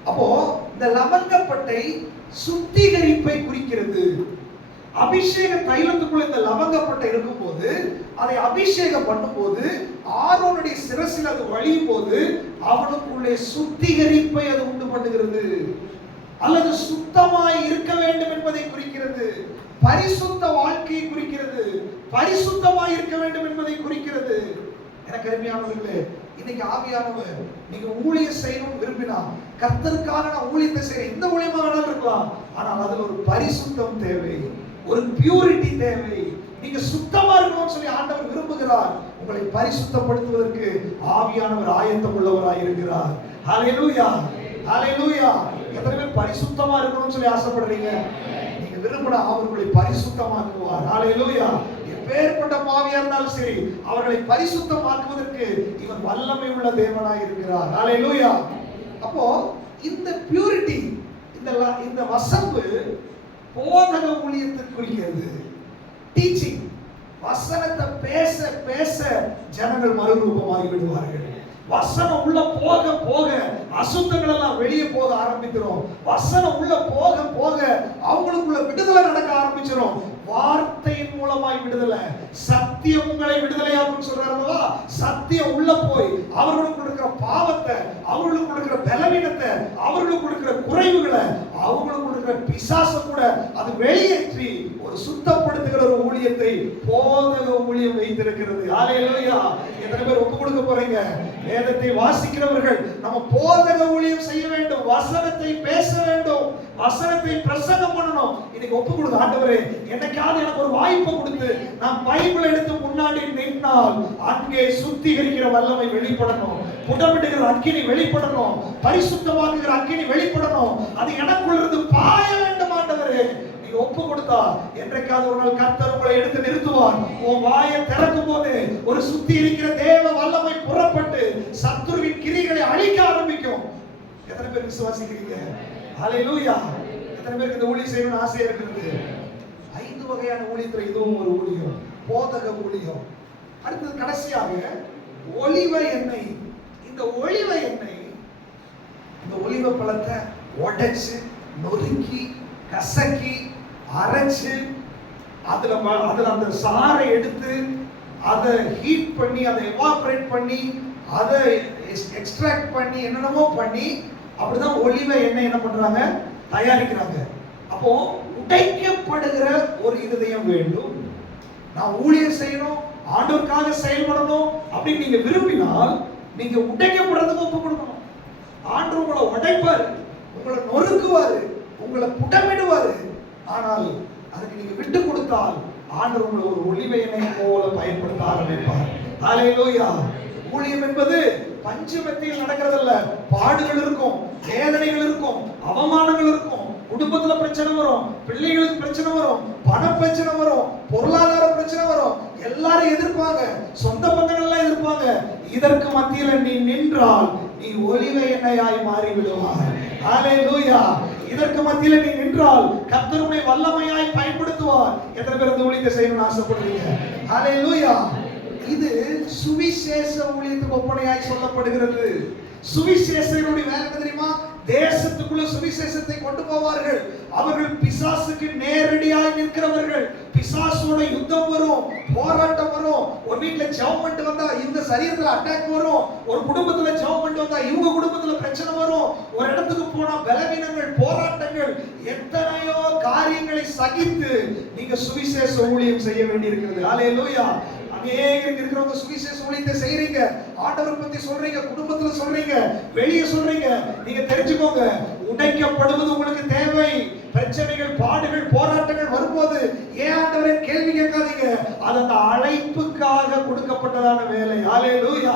அப்போ இந்த லவங்கப்பட்டை சுத்திகரிப்பை குறிக்கிறது. அபிஷேக தைலத்துக்குள்ள இந்த லவங்கப்பட்டை இருக்கும்போது அதை அபிஷேகம் பண்ணும்போது ஆரோனுடைய சிரசில் அது வழியும் போது அவனுக்குள்ளே சுத்திகரிப்பை அது உண்டு பண்ணுகிறது. அல்லது சுத்தமாய் இருக்க வேண்டும் என்பதை குறிக்கிறது. பரிசுத்த வாழ்க்கையை குறிக்கிறது. பரிசுத்தமாய் இருக்க வேண்டும் என்பதை குறிக்கிறது. எனக்கு அருமையானவர்களே, இன்னைக்கு ஆவியானவர் நீங்க ஊழியம் செய்யணும் விரும்பினா, கர்த்தருக்காக நான் ஊழியத்தை செய்ய எந்த ஊழியமா வேணாலும் இருக்கலாம், ஆனால் அதுல ஒரு பரிசுத்தம் தேவை, ஒரு பியூரிட்டி தேவை. நீங்க சுத்தமா இருக்கணும்னு சொல்லி ஆண்டவர் விரும்புகிறார். உங்களை பரிசுத்தப்படுத்துவதற்கு ஆவியானவர் ஆயத்தம் உள்ளவராய் இருக்கிறார். ஹல்லேலூயா. ஹல்லேலூயா. எத்தனை பேர் பரிசுத்தமா இருக்கணும்னு சொல்லி ஆசைப்படுறீங்க? நீங்க விரும்பினா அவர் உங்களை பரிசுத்தமாக்குவார். ஹல்லேலூயா. எப்பேற்பட்ட பாவியா இருந்தாலும் சரி அவர்களை பரிசுத்தமாக்குவதற்கு இவர் வல்லமை உள்ள தேவனாய் இருக்கிறார். ஹல்லேலூயா. அப்போ இந்த பியூரிட்டி, இந்த வசம்பு போதக ஊழியத்துக்கு குறிக்கிறது. டீச்சிங். வசனத்தை பேச பேச ஜனங்கள் மறுரூபமாகி விடுவார்கள். வசனம் உள்ள போக போக அசுத்தங்கள் எல்லாம் வெளியே போக ஆரம்பிக்கிறோம். வசனம் உள்ள போக போக அவங்களுக்குள்ள விடுதலை நடக்க ஆரம்பிச்சிடும். வார்த்தையின் மூலமாய் விடுதலை. சத்தியம் உங்களை விடுதலையாக்கும் சொல்றாருங்களா? சத்தியம் உள்ள போய் அவர்களுக்கு இருக்கிற பாவத்தை, அவர்களுக்கு இருக்கிற பலவீனத்தை, அவர்களுக்கு இருக்கிற குறைவுகளை, அவங்களுக்கு இருக்கிற பிசாச கூட அது வெளியேற்றி ஒரு சுத்தப்படுத்துகிற ஒரு ஊழியத்தை போதக ஊழியம் வைத்திருக்கிறது. ஹல்லேலூயா. எத்தனை பேர் ஒப்பு கொடுக்க போறீங்க? வேதத்தை வாசிக்கிறவர்கள் நம்ம போதக ஊழியம் செய்ய வேண்டும். வசனத்தை பேச வேண்டும். வசனத்தை பிரசங்கம் பண்ணணும். இன்னைக்கு ஒப்பு கொடுங்க. ஆண்டவரே, என்னைக்காவது எனக்கு ஒரு வாய்ப்பை கொடுத்து நான் பைபிளை எடுத்து முன்னாடி நின்னால் அங்கே சுத்திகரிக்கிற வல்லமை வெளிப்படணும். புடமிடுகிற அக்கினி வெளிப்படணும். பரிசுத்தமாக்குகிற அக்கினி வெளிப்படணும். அது எனக்குள்ள இருந்து பாய வேண்டும். ஆண்டவரே, நீங்க ஒப்பு கொடுத்தா என்றைக்காவது ஒரு நாள் கர்த்தர் உங்களை எடுத்து நிறுத்துவார். உன் வாயை திறக்கும் போது ஒரு சுத்திகரிக்கிற தேவ வல்லமை புறப்பட்டு சத்துருவின் கிரிகளை அழிக்க ஆரம்பிக்கும். எத்தனை பேர் விசுவாசிக்கிறீங்க? ஹல்லேலூயா. எத்தனை பேருக்கு இந்த ஊழியம் செய்யணும்னு ஆசை இருக்கிறது? 5 வகையான ஊழியத்துல இதுவும் ஒரு ஊழியம், போதக ஊழியம். அடுத்தது கடைசியாக ஒலிவ எண்ணெய். இந்த ஒலிவ எண்ணெய், இந்த ஒலிவ பழத்தை உடைச்சு நொறுக்கி கசக்கி அரைச்சு அதுல அந்த சாறை எடுத்து அதை ஹீட் பண்ணி அதை எவாபரேட் பண்ணி அதை எக்ஸ்ட்ராக்ட் பண்ணி என்னென்னமோ பண்ணி அப்படிதான் ஒலிவ எண்ணெய் என்ன பண்றாங்க? தயாரிக்கிறாங்க. அப்போ உடைக்கப்படுகிற ஒரு இருதயம் வேண்டும். நான் ஊழியம் செய்யணும், ஆண்டவருக்காக செயல்படணும் அப்படின்னு நீங்க விரும்பினால் நீங்க உடைக்கப்படுறதுக்கு ஒப்பு கொடுக்கணும். ஆண்டவர் உங்களை உடைப்பாரு, உங்களை நொறுக்குவாரு, உங்களை புடமிடுவாரு. ஆனால் அதுக்கு நீங்க விட்டு கொடுத்தால் ஆண்டவர் உங்களை ஒரு ஒலிவ எண்ணெய் போல பயன்படுத்த ஆரம்பிப்பார். ஹல்லேலூயா. ஊழியம் என்பது பஞ்சமத்தியில் நடக்கிறதல்ல. பாடுகள் இருக்கும், வேதனைகள் இருக்கும், அவமானங்கள் இருக்கும், குடும்பத்துல பிரச்சனை வரும், பிள்ளைகளுக்கு பிரச்சனை வரும், பண பிரச்சனை வரும், பொருளாதார பிரச்சனை வரும், எல்லாரும் எதிர்ப்பாங்க, சொந்த பந்தங்கள் எல்லாம் எதிர்ப்பாங்க. இதற்கு மத்தியில நீ நின்றால் நீ ஒலிவ எண்ணெயாய் மாறி விடுவாய். ஹல்லேலூயா. இதற்கு மத்தியில நீ நின்றால் கர்த்தர் உன்னை வல்லமையாய் பயன்படுத்துவார். எத்தனை பேர் இந்த ஊழியத்தை செய்யணும்னு ஆசைப்படுறீங்க? ஹalleluya. இது சுவிசேஷ ஊழியத்துக்கு ஒப்பனையாய் சொல்லப்படுகிறது. சுவிசேஷகருடைய வேலை என்ன தெரியுமா? தேசத்துக்குள்ள சுவிசேஷத்தை கொண்டு போவார்கள். அவர்கள் பிசாசுக்கு நேரடியாய் நிற்கிறவர்கள். பிசாசோட யுத்தம் வரும், போராட்டம் வரும். ஒரு வீட்டுல ஜெபம் பண்ணிட்டு வந்தா இவங்க சரீரத்துல அட்டாக் வரும். ஒரு குடும்பத்துல ஜெபம் பண்ணிட்டு வந்தா இவங்க குடும்பத்துல பிரச்சனை வரும். ஒரு இடத்துக்கு போனா பலவீனங்கள், போராட்டங்கள், எத்தனையோ காரியங்களை சகித்து நீங்க சுவிசேஷ ஊழியம் செய்ய வேண்டி இருக்கிறது. ஹalleluya. அநேகருக்கு இருக்கிறவங்க சுவிசேஷ ஊழியத்தை செய்றீங்க, ஆண்டவர் பத்தி சொல்றீங்க, குடும்பத்துல சொல்றீங்க, வெளியே சொல்றீங்க. நீங்க தெரிஞ்சுக்கோங்க, உடைக்கப்படுவது உங்களுக்கு தேவை. பிரச்சனைகள், பாடுகள், போராட்டங்கள் வரும்போது ஏன் ஆண்டவரே கேள்வி கேட்காதீங்க. அது அந்த அழைப்புக்காக கொடுக்கப்பட்டதான வேலை. ஹalleluya.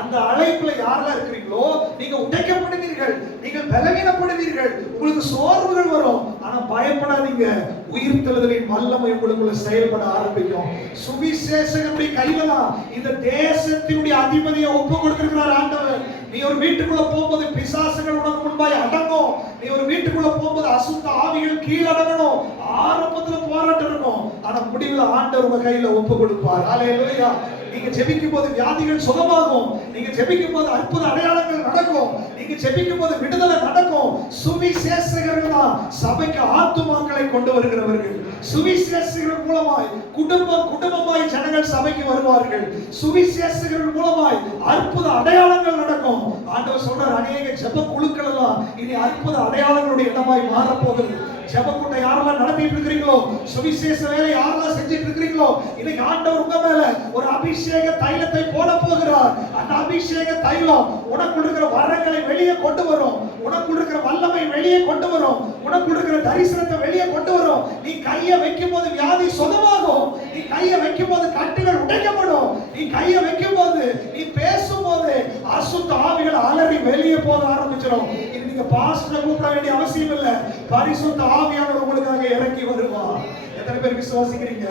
அந்த அழைப்புல யாரெல்லாம் இருக்கிறீங்களோ நீங்க உடைக்கப்படுவீர்கள், நீங்கள் பலவீனப்படுவீர்கள், உங்களுக்கு சோர்வுகள் வரும். ஆனா பயப்படாதீங்க, உயிர்த்தெழுதலின் வல்லமை உங்களுக்குள்ள செயல்பட ஆரம்பிக்கும். சுவிசேஷகனுடைய கையில தான் இந்த தேசத்தினுடைய அதிபதியை ஒப்பு கொடுத்திருக்கிறார் ஆண்டவர். நீ ஒரு வீட்டுக்குள்ள போகும்போது பிசாசுகள் உனக்கு முன்பாய் அடங்கும். நீ ஒரு வீட்டுக்குள்ள போகும்போது அசுத்த ஆவிகள் கீழடங்கணும். ஆரம்பத்துல போராட்டம் இருக்கும், ஆனா முடிவுல ஆண்டவர் உங்க கையில ஒப்பு கொடுப்பார். ஹalleluya. நீங்க ஜெபிக்கும் போது வியாதிகள் சுகமாகும். நீங்க ஜெபிக்கும் போது அற்புத அடையாளங்கள் நடக்கும். நீங்க ஜெபிக்கும் போது விடுதலை நடக்கும். சுவிசேஷகர்கள் தான் சபைக்கு ஆத்துமாக்களை கொண்டு வருகிறவர்கள். சுவிசேஷகர்கள் மூலமாய் குடும்பமாய் ஜனங்கள் சபைக்கு வருவார்கள். சுவிசேஷகர்கள் மூலமாய் அற்புத அடையாளங்கள் நடக்கும். ஆண்டவர் சொல்றார், அநேக ஜெப குழுக்கள் எல்லாம் இனி அற்புத அடையாளங்களுடைய இடமாய் மாற போகிறது. ஜெப கூட்டம் யாரெல்லாம் நடத்திட்டு இருக்கிறீங்களோ, சுவிசேஷ வேலை யாரெல்லாம் செஞ்சிட்டு இருக்கிறீங்களோ, இன்னைக்கு ஆண்டவர் உங்க மேல ஒரு அபிஷேக தைலத்தை போட போகிறார். அந்த அபிஷேக தைலம் உனக்குள்ள இருக்கிற வரங்களை வெளியே கொண்டு வரும். உனக்குள்ள இருக்கிற வல்லமை வெளியே கொண்டு வரும். உனக்குள்ள இருக்கிற தரிசனத்தை வெளியே கொண்டு வரும். நீ கையை வைக்கும் போது வியாதி சுகமாகும். நீ கையை வைக்கும் போது கட்டுகள் உடைக்கப்படும். நீ கையை வைக்கும் போது, நீ பேசும் போது அசுத்த ஆவிகள் அலறி வெளியே போக ஆரம்பிச்சிடும். இது நீங்க பாஸ்டரை கூப்பிட வேண்டிய அவசியம் இல்ல. பரிசுத்த ஆவியானவர் உங்களுக்காக இறங்கி வருவார். எத்தனை பேர் விசுவாசிக்கிறீங்க?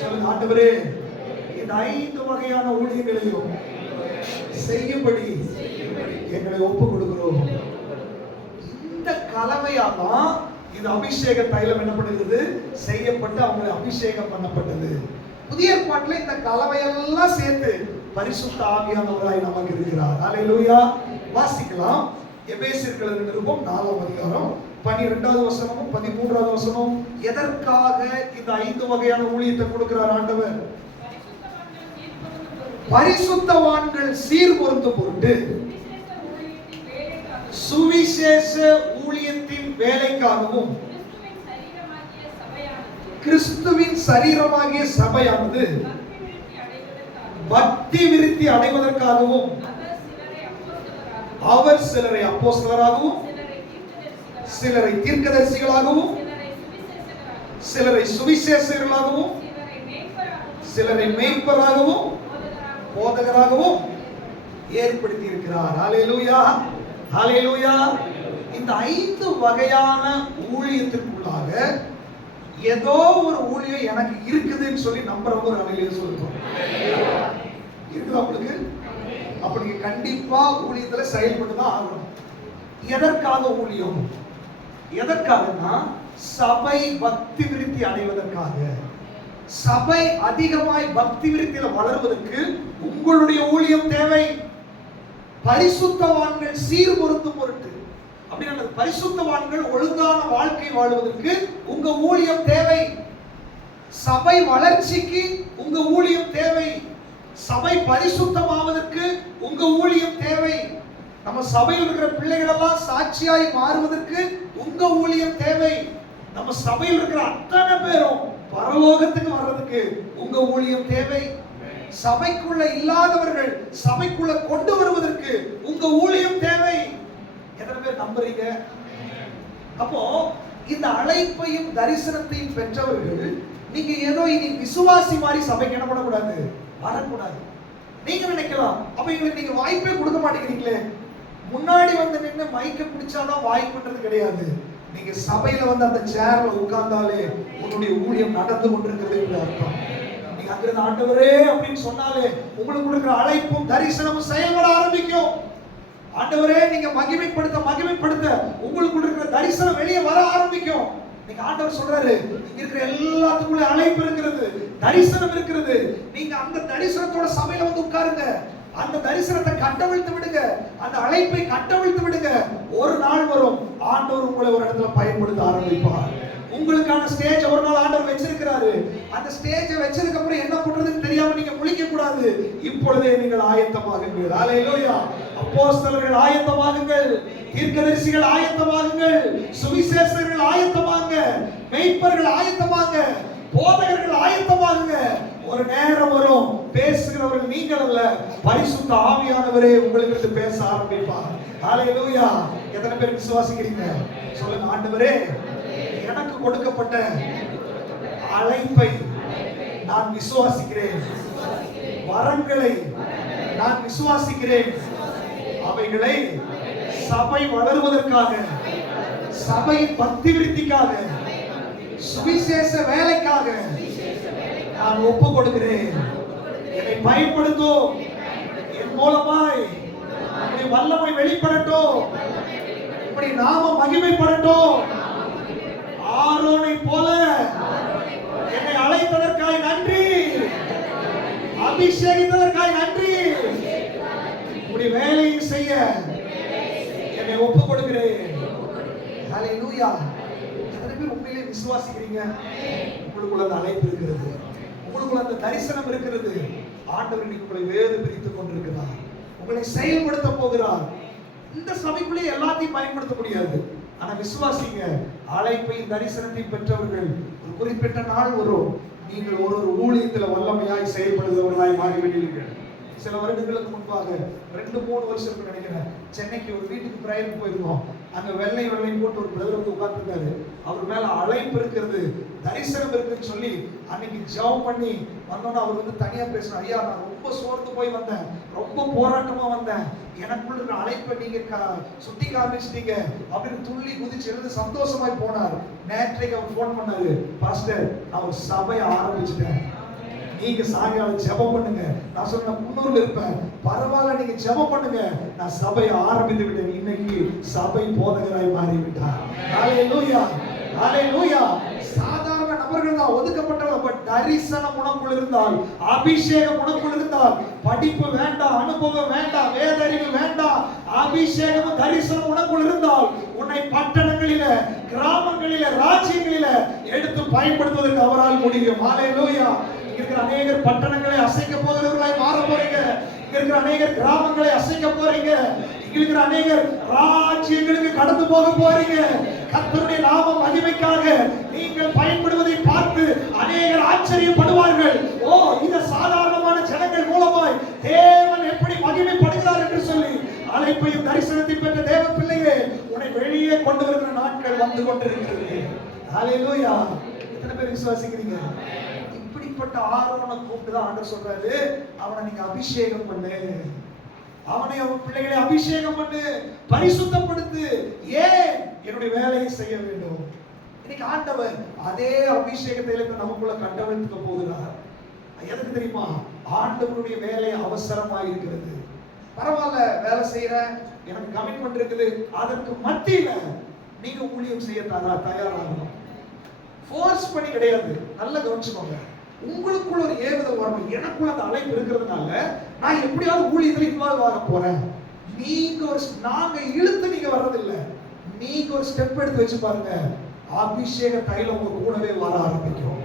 சொல்லுங்க, ஆண்டவரே இந்த 5 வகையான ஊழியங்களையும் செய்யும்படி எங்களை ஒப்பு கொடுக்கிறோம். இந்த கலவையாதான் இந்த அபிஷேக தைலம் என்னப்படுகிறது, செய்யப்பட்டு அவங்களை அபிஷேகம் பண்ணப்பட்டது. புதிய ஏற்பாட்டில் இந்த கலவையெல்லாம் சேர்த்து பரிசுத்த ஆவியானவராய் நமக்கு இருக்கிறார். ஹalleluya. வாசிக்கலாம். எபேசியர் நிருபம் 4ஆம் அதிகாரம் 12வது வசனமும் 13வது வசனம். எதற்காக இந்த 5 வகையான ஊழியத்தை கொடுக்கிறார் ஆண்டவர்? பரிசுத்தவான்கள் சீர்பொருந்தும் பொருட்டு, சுவிசேஷ ஊழியத்தின் வேலைக்காகவும், கிறிஸ்துவின் சரீரமாகிய சபையானது பக்தி விருத்தி அடைவதற்காகவும், அவர் சிலரை அப்போஸ்தலராகவும், சிலரை தீர்க்கதரிசிகளாகவும், சிலரை சுவிசேஷகர்களாகவும், சிலரை மேய்ப்பராகவும் போதகராகவும் ஏற்படுத்தி இருக்கிறார். ஹalleluya. ஹalleluya. இந்த 5 வகையான ஊழியத்திற்குள்ளாக ஏதோ ஒரு ஊழியம் எனக்கு இருக்குதுன்னு சொல்லி நம்புறவங்க ஒரு ஹalleluya சொல்லுங்க. இருக்குதா உங்களுக்கு? அப்ப நீங்க கண்டிப்பா ஊழியத்துல செயல்பட்டு தான் ஆகணும். எதற்காக ஊழியம்? எதற்காகனா சபை பக்தி விருத்தி அடைவதற்காக. சபை அதிகமாய் பக்தி விருத்தியில வளர்வதற்கு உங்களுடைய ஊழியம் தேவை. பரிசுத்தவான்கள் சீர்பொருந்தும் பொருட்டு, அப்படின்னா பரிசுத்தவான்கள் ஒழுங்கான வாழ்க்கை வாழ்வதற்கு உங்க ஊழியம் தேவை. சபை வளர்ச்சிக்கு உங்க ஊழியம் தேவை. சபை பரிசுத்தமாவதற்கு உங்க ஊழியம் தேவை. நம்ம சபையில் இருக்கிற பிள்ளைகள் எல்லாம் சாட்சியாய் மாறுவதற்கு உங்க ஊழியம் தேவை. நம்ம சபையில் இருக்கிற அத்தனை பேரும் பரலோகத்துக்கு வர்றதுக்கு உங்க ஊழியம் தேவை. சபைக்குள்ள இல்லாதவர்கள் சபைக்குள்ள கொண்டு வருவதற்கு உங்க ஊழியம் தேவை. எத்தனை பேர் நம்புறீங்க? அப்போ இந்த அழைப்பையும் தரிசனத்தையும் பெற்றவர்கள் நீங்க ஏதோ இனி விசுவாசி மாதிரி சபைக்கு என்ன பண்ணக்கூடாது, வரக்கூடாது. நீங்க நினைக்கலாம், அப்ப எங்களுக்கு நீங்க வாய்ப்பே கொடுக்க மாட்டேங்கிறீங்களே. முன்னாடி வந்து நின்று மைக்க பிடிச்சாதான் வாய்ப்புன்றது கிடையாது. நீங்க சபையில வந்து அந்த சேர்ல உட்கார்ந்தாலே உங்களுடைய ஊழியம் நடந்து கொண்டிருக்கிறது என்று அர்த்தம். நீங்க அங்கிருந்து ஆண்டவரே அப்படின்னு சொன்னாலே உங்களுக்கு கொடுக்கிற அழைப்பும் தரிசனமும் செயல்பட ஆரம்பிக்கும். ஆண்டவரே நீங்க மகிமைப்படுத்த உங்களுக்குள்ள இருக்கிற தரிசனம் வெளியே வர ஆரம்பிக்கும். நீங்க ஆண்டவர் சொல்றாரு, இங்க இருக்கிற எல்லாத்துக்குள்ள அழைப்பு இருக்கிறது, தரிசனம் இருக்கிறது. நீங்க அந்த தரிசனத்தோட சபையில வந்து உட்காருங்க. அந்த தரிசனத்தை கட்டவிழ்த்து விடுங்க, அந்த அழைப்பை கட்டவிழ்த்து விடுங்க. ஒரு நாள் வரும், ஆண்டவர் உங்களை ஒரு இடத்துல பயன்படுத்த ஆரம்பிப்பார். உங்களுக்கான ஸ்டேஜ் ஒரு நாள் ஆண்டவர் வச்சிருக்கிறாரு. அந்த ஸ்டேஜை வச்சதுக்கு அப்புறம் என்ன பண்றதுன்னு தெரியாம நீங்க முழிக்க கூடாது. இப்பொழுதே நீங்கள் ஆயத்தமாகுங்கள். ஹல்லேலூயா. அப்போஸ்தலர்கள் ஆயத்தமாகுங்கள், தீர்க்கதரிசிகள் ஆயத்தமாகுங்கள், சுவிசேஷகர்கள் ஆயத்தமாகுங்க, மெய்ப்பர்கள் ஆயத்தமாகுங்க, போதகர்கள் ஆயத்தமாகுங்க. ஒரு நேரம் வரும், பேசுகிறவர்கள் நீங்கள் அல்ல, பரிசுத்த ஆவியானவரே உங்களுக்கு பேச ஆரம்பிப்பார். ஹல்லேலூயா. எத்தனை பேர் விசுவாசிக்கிறீங்க? சொல்லுங்க, ஆண்டவரே எனக்கு கொடுக்கப்பட்ட அழைப்பை நான் விசுவாசிக்கிறேன், வரங்களை நான் விசுவாசிக்கிறேன். அவைகளை சபை வளருவதற்காக, சபையின் பக்தி விருத்திக்காக, சுவிசேஷ வேலைக்காக நான் ஒப்பு கொடுக்கிறேன். என்னை பயன்படுத்தும், என் மூலமாய் உம்முடைய வல்லமை வெளிப்படட்டும், உம்முடைய நாமம் மகிமைப்படட்டும். ஆரோனை போல என்னை அழைத்ததற்காக நன்றி, அபிஷேகித்ததற்காக நன்றி. உம்முடைய வேலையை செய்ய என்னை ஒப்பு கொடுக்கிறேன். ஹல்லேலூயா. எத்தனை பேர் உண்மையிலே விசுவாசிக்கிறீங்க? உங்களுக்குள்ள அந்த அழைப்பு இருக்கிறது, உங்களுக்குள்ள அந்த தரிசனம் இருக்கிறது. ஆண்டவர் இன்னைக்கு உங்களை வேறு பிரித்துக் கொண்டிருக்கிறார், உங்களை செயல்படுத்த போகிறார். இந்த சபைக்குள்ளே எல்லாத்தையும் பயன்படுத்த முடியாது. ஆனா விசுவாசிங்க, அழைப்பை தரிசனத்தை பெற்றவர்கள் ஒரு குறிப்பிட்ட நாள் வரும், நீங்கள் ஒரு ஊழியத்துல வல்லமையாய் செயல்படுகிறவர்களாய் மாறிவிடுவீர்கள். சில வருடங்களுக்கு முன்பாக 2-3 வருஷத்துக்கு நினைக்கிறேன், சென்னைக்கு ஒரு வீட்டுக்கு பிரயாணம் போயிருந்தோம். அங்க வெள்ளை போட்டு ஒரு பிரதர் வந்து உட்கார்ந்துருக்காரு. அவர் மேல அழைப்பு இருக்கிறது, தரிசனம் இருக்குன்னு சொல்லி அன்னைக்கு ஜெபம் பண்ணி வந்தோன்னா அவர் வந்து தனியா பேசினார். ஐயா, நான் ரொம்ப சோர்ந்து போய் வந்தேன், ரொம்ப போராட்டமா வந்தேன், எனக்குள்ள இருக்கிற அழைப்பை நீங்க சுட்டி காமிச்சிட்டீங்க அப்படின்னு துள்ளி குதிச்சு எழுந்து சந்தோஷமாய் போனார். நேற்றைக்கு அவர் போன் பண்ணாரு, பாஸ்டர் நான் ஒரு சபையை ஆரம்பிச்சுட்டேன், நீங்க சாயங்காலம் ஜெபம் பண்ணுங்க. நான் சொன்ன முன்னூர்ல இருப்பேன், பரவாயில்ல நீங்க ஜெபம் பண்ணுங்க, நான் சபையை ஆரம்பித்து விட்டேன். இன்னைக்கு சபை போதகராய் மாறிவிட்டார். ஹல்லேலூயா, ஹல்லேலூயா. சாதாரண நபர்கள் தான் ஒதுக்கப்பட்டவர்கள். பட் தரிசனம் உனக்குள் இருந்தால், அபிஷேகம் உனக்குள் இருந்தால், படிப்பு வேண்டாம், அனுபவம் வேண்டாம், வேதறிவு வேண்டாம், அபிஷேகம் தரிசனம் உனக்குள் இருந்தால் உன்னை பட்டணங்களில, கிராமங்களில, ராஜ்யங்களில எடுத்து பயன்படுத்துவதற்கு அவரால் முடியும். ஹல்லேலூயா. இருக்கிற அநேகர் பட்டணங்களை அசைக்க போகிறவர்களாய் மாற போறீங்க. இருக்கிற அநேகர் கிராமங்களை அசைக்க போறீங்க. இருக்கிற அநேகர் ராஜ்யங்களுக்கு கடந்து போக போறீங்க. கர்த்தருடைய நாம மகிமைக்காக நீங்கள் பயன்படுவதை பார்த்து அநேகர் ஆச்சரியப்படுவார்கள். ஓ, இந்த சாதாரணமான ஜனங்கள் மூலமாய் தேவன் எப்படி மகிமைப்படுகிறார் என்று சொல்லி அழைப்பையும் தரிசனத்தை பெற்ற தேவ பிள்ளையே, உன்னை வெளியே கொண்டு வருகிற நாட்கள் வந்து கொண்டிருக்கிறது. ஹல்லேலூயா. எத்தனை பேர் விசுவாசிக்கிறீங்க? இப்படிப்பட்ட ஆரோனை கூப்பிட்டு தான் ஆண்டவர் சொல்றாரு, அவனை நீங்க அபிஷேகம் பண்ணு, அவனை அவன் பிள்ளைகளை அபிஷேகம் பண்ணு, பரிசுத்தப்படுத்து. ஏன்? என்னுடைய வேலையை செய்ய வேண்டும். இன்னைக்கு ஆண்டவர் அதே அபிஷேகத்தை நமக்குள்ள கட்டவிழ்த்துக்க போகிறார். எதுக்கு தெரியுமா? ஆண்டவருடைய வேலை அவசரமா இருக்கிறது. பரவாயில்ல, வேலை செய்யறேன், எனக்கு கமிட்மெண்ட் இருக்குது, அதற்கு மத்தியில நீங்க ஊழியம் செய்ய தயாராகணும். ஃபோர்ஸ் பண்ணி கிடையாது. நல்லா கவனிச்சுக்கோங்க, உங்களுக்குள்ள ஒரு ஏவுதல் வரணும். எனக்குள்ள அந்த அழைப்பு இருக்கிறதுனால நான் எப்படியாவது ஊழியத்துல இன்வால்வ் ஆக போறேன். நாங்க இழுத்து நீங்க வர்றதில்லை, நீங்க ஒரு ஸ்டெப் எடுத்து வச்சு பாருங்க, அபிஷேக தைலம் உங்க கூடவே வர ஆரம்பிக்கும்.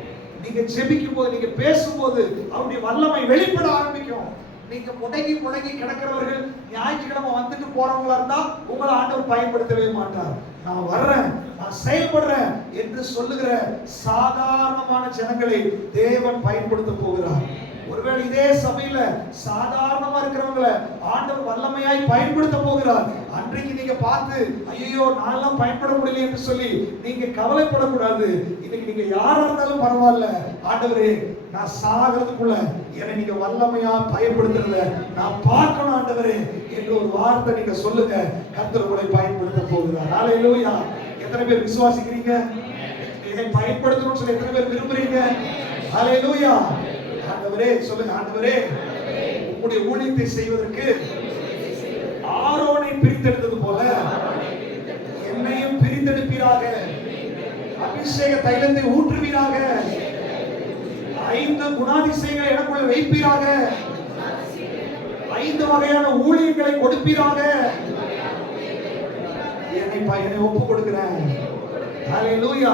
நீங்க ஜெபிக்கும் போது, நீங்க பேசும்போது அவருடைய வல்லமை வெளிப்பட ஆரம்பிக்கும். நீங்க முடங்கி கிடக்கிறவர்கள் ஞாயிற்றுக்கிழமை வந்துட்டு போறவங்களா இருந்தா உங்களை ஆண்டவர் பயன்படுத்தவே மாட்டார். நான் வர்றேன், நான் செயல்படுறேன் என்று சொல்லுகிற சாதாரணமான ஜனங்களை தேவன் பயன்படுத்த போகிறார். ஒருவேளை இதே சபையில சாதாரணமா இருக்கிறவங்களை ஆண்டவர் வல்லமையாய் பயன்படுத்த போகிறார். அன்றைக்கு நீங்க பார்த்து ஐயோ நான்லாம் பயன்பட முடியல என்று சொல்லி நீங்க கவலைப்படக்கூடாது. இன்னைக்கு நீங்க யாரா இருந்தாலும் பரவாயில்ல, ஆண்டவரே நான் சாகிறதுக்குள்ள என்னை நீங்க வல்லமையா பயன்படுத்துறத நான் பார்க்கணும் ஆண்டவரே என்று ஒரு வார்த்தை நீங்க சொல்லுங்க. கர்த்தர் உங்களை பயன்படுத்த போகிறார். ஹல்லேலூயா. எத்தனை பேர் விசுவாசிக்கிறீங்க? இதை பயன்படுத்தணும்னு சொல்லி எத்தனை பேர் விரும்புறீங்க? ஹல்லேலூயா. ஆண்டவரே சொல்லுங்க, ஆண்டவரே உம்முடைய ஊழியத்தை செய்வதற்கு ஆரோனை அபிஷேக தைலத்தை ஊற்றுவீராக. 5 குணாதிசயங்களை எனக்குள்ள வைப்பீராக. 5 வகையான ஊழியங்களை கொடுப்பீராக. என்னை ஒப்பு கொடுக்கிறேன். ஹalleluya.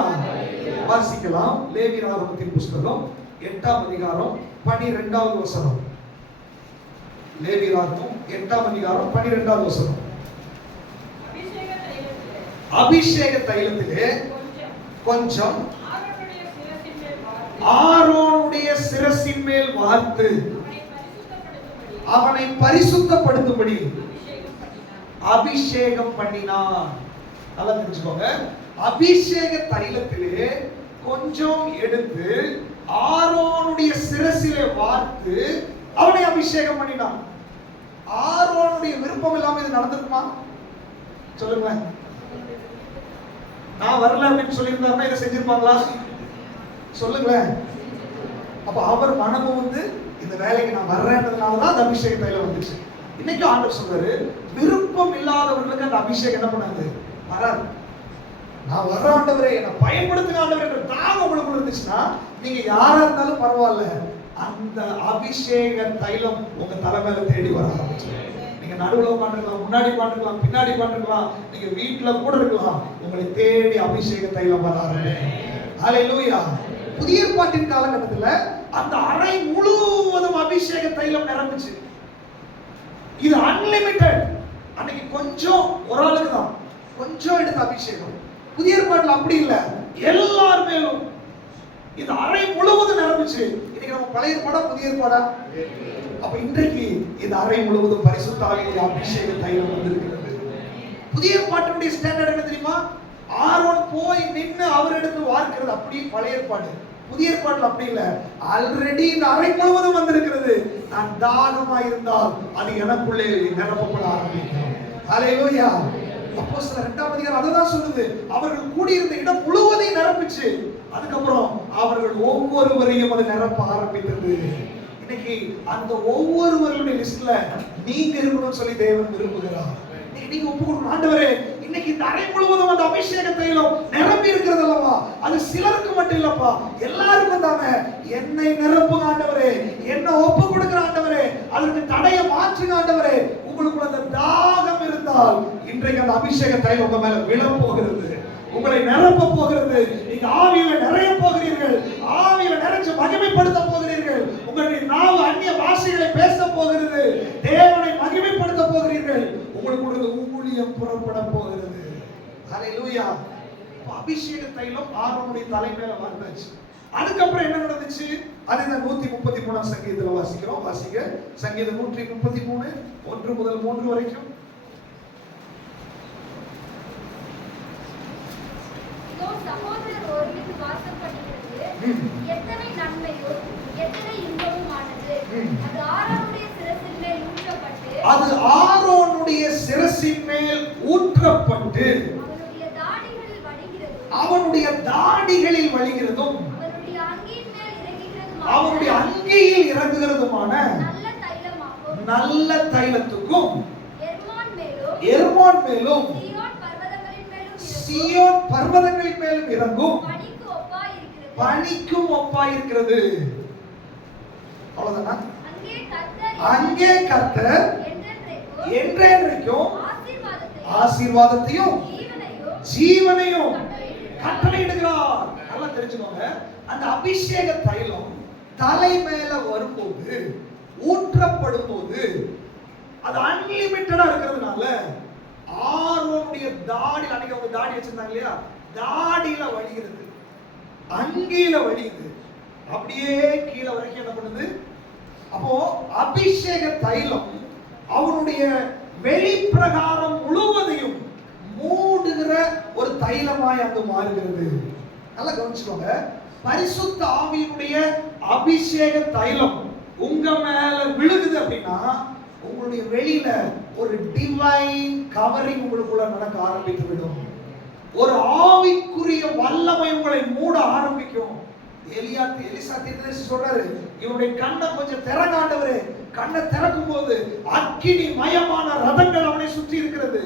வாசிக்கலாம் லேவியராகமத்தின் புத்தகம் 8ஆம் அதிகாரம் 12வது வசனம். லேவியராகமம் 8ஆம் அதிகாரம் 12வது வசனம். அபிஷேக தைலத்திலே கொஞ்சம் ஆரோனுடைய சிரசின் மேல் வார்த்து அவனை பரிசுத்தப்படுத்தும்படி அபிஷேகம் பண்ணினான். நல்லா தெரிஞ்சுக்கோங்க. அபிஷேக தைலத்திலே கொஞ்சம் எடுத்து ஆரோனுடைய சிரசிலே வார்த்து அவனை அபிஷேகம் பண்ணினான். ஆரோனுடைய விருப்பம் இல்லாம இது நடந்திருக்குமா? சொல்லுங்க. நான் வரல அப்படின்னு சொல்லியிருந்தாருன்னா இதை செஞ்சிருப்பாங்களா? சொல்லுங்களேன். அப்ப அவர் மனமும் வந்து இந்த வேலைக்கு நான் வர்றேன்றதுனாலதான் அந்த அபிஷேக தைலம் வந்துச்சு. இன்னைக்கு ஆண்டவர் சொல்றாரு, விருப்பம் இல்லாதவர்களுக்கு அந்த அபிஷேகம் என்ன பண்ணாது? வராது. நான் வர்ற ஆண்டவரே, என்னை பயன்படுத்துங்க ஆண்டவரே என்ற தாகம் உங்களுக்குள்ள இருந்துச்சுன்னா நீங்க யாரா இருந்தாலும் பரவாயில்ல, அந்த அபிஷேக தைலம் உங்க தலைமையில தேடி வர ஆரம்பிச்சு. நீங்க நடுவுல உட்காந்துருக்கலாம், முன்னாடி உட்காந்துருக்கலாம், பின்னாடி உட்காந்துருக்கலாம், நீங்க வீட்டுல கூட இருக்கலாம், உங்களை தேடி அபிஷேக தைலம் வர ஆரம்பிச்சு. ஹalleluya. புதிய ஏற்பாட்டின் காலகட்டத்துல அந்த அறை முழுவதும் அபிஷேக தைலம் நிரம்பிச்சு. இது அன்லிமிட்டெட். அன்னைக்கு கொஞ்சம் ஒரு ஆளுக்கு தான் கொஞ்சம் எடுத்த அபிஷேகம். புதிய ஏற்பாட்டுல அப்படி இல்ல, எல்லார் மேலும் இந்த அறை முழுவதும் நிரம்பிச்சு. இன்னைக்கு நம்ம பழைய ஏற்பாடா புதிய ஏற்பாடா? அப்ப இன்றைக்கு இந்த அறை முழுவதும் பரிசுத்த ஆவியுடைய அபிஷேக தைலம் வந்திருக்கிறது. புதிய ஏற்பாட்டினுடைய ஸ்டாண்டர்ட் என்ன தெரியுமா? ஆரோன் போய் நின்னு அவர் எடுத்து வார்க்கிறது அப்படி பழைய ஏற்பாடு. புதிய ஏற்பாட்டில் அப்படி இல்ல, ஆல்ரெடி இந்த அறை முழுவதும் வந்திருக்கிறது. நான் தாகமா இருந்தால் அது எனக்குள்ளே நிரப்பப்பட ஆரம்பிக்கும். ஹalleluya. அப்போஸ்தலர் 2ஆம் அதிகாரம் அதுதான் சொல்லுது. அவர்கள் கூடியிருந்த இடம் முழுவதையும் நிரப்பிச்சு. அதுக்கப்புறம் அவர்கள் ஒவ்வொருவரையும் அது நிரப்ப ஆரம்பித்தது. இன்னைக்கு அந்த ஒவ்வொருவருடைய லிஸ்ட்ல நீங்க இருக்கணும்னு சொல்லி தேவன் விரும்புகிறார். நீங்க ஒப்பு கொடுக்கணும். ஆண்டவரே, இன்னைக்கு இந்த அறை முழுவதும் அந்த அபிஷேக தைலம் நிரம்பி இருக்கிறது அல்லவா? அது சிலருக்கு மட்டும் இல்லப்பா, எல்லாருக்கும் தானே. என்னை நிரப்புங்க ஆண்டவரே, என்ன ஒப்பு கொடுக்கிற ஆண்டவரே, அதற்கு தடையை மாற்றுங்க ஆண்டவரே. உங்களுக்கு அந்த தாகம் இருந்தால் இன்றைக்கு அந்த அபிஷேக தைலம் உங்க மேல விழ போகிறது, உங்களை நிரப்ப போகிறது. நீங்க ஆவியில நிறைய போகிறீர்கள், ஆவியில நிறைச்சு மகிமைப்படுத்த போகிறீர்கள். உங்களுடைய நாவு அந்நிய பாஷைகளை பேச போகிறது, தேவனை மகிமைப்படுத்த போகிறீர்கள். உங்களுக்கு ஊழியம் புறப்பட போகிறது. ஹalleluya. அபிஷேக தைலம் ஆரோனுடைய தலைமையில வந்தாச்சு. அதுக்கப்புறம் என்ன நடந்துச்சு? அது இந்த 133ஆம் சங்கீதத்துல வாசிக்கிறோம். வாசிக்க சங்கீதம் 133 1 முதல் 3 வரைக்கும். சகோதரர் ஒருமித்து வாசம் பண்ணுகிறது, எத்தனை நன்மையும் எத்தனை இன்பமுமானது. அது ஆரோனுடைய சிரசின் மேல் ஊற்றப்பட்டு அவனுடைய தாடிகளில் வழிகிறதும் அவனுடைய அங்கியில் இறங்குகிறதுமான நல்ல தைலத்துக்கும் எர்மோன் மேலும் சீயோன் பர்வதங்களின் மேலும் இறங்கும் பனிக்கும் ஒப்பாயிருக்கிறது. அவ்வளவுதானா? அங்கே கர்த்தர் என்றென்றைக்கும் ஆசீர்வாதத்தையும் ஜீவனையும் கட்டளையிடுகிறார். நல்லா தெரிஞ்சுக்கோங்க. அந்த அபிஷேக தைலம் தலை மேல வரும்போது, ஊற்றப்படும் போது, அது அன்லிமிட்டடா இருக்கிறதுனால ஆரோனுடைய தாடி, அன்னைக்கு அவங்க தாடி வச்சிருந்தாங்க இல்லையா, தாடியில வழிகிறது, அங்கில வழியுது, அப்படியே கீழே வரைக்கும் என்ன பண்ணுது. அப்போ அபிஷேக தைலம் அவனுடைய வெளிப்பிரகாரம் முழுவதையும் மூடுகிற ஒரு தைலமாய் அங்கு மாறுகிறது. நல்லா கவனிச்சுக்கோங்க. பரிசுத்த ஆவியினுடைய அபிஷேக தைலம் உங்க மேல விழுகுது அப்படின்னா உங்களுடைய வெளியில ஒரு டிவைன் கவரிங் உங்களுக்குள்ள நடக்க ஆரம்பித்து விடும். ஒரு ஆவிக்குரிய வல்லமை உங்களை மூட ஆரம்பிக்கும். எலிசா தீர்க்கதரிசி சொல்றாரு, இவருடைய கண்ணை கொஞ்சம் திறங்க ஆண்டவரே. கண்ணை திறக்கும் போது அக்கினி மயமான ரதங்கள் அவனை சுற்றி இருக்கிறது.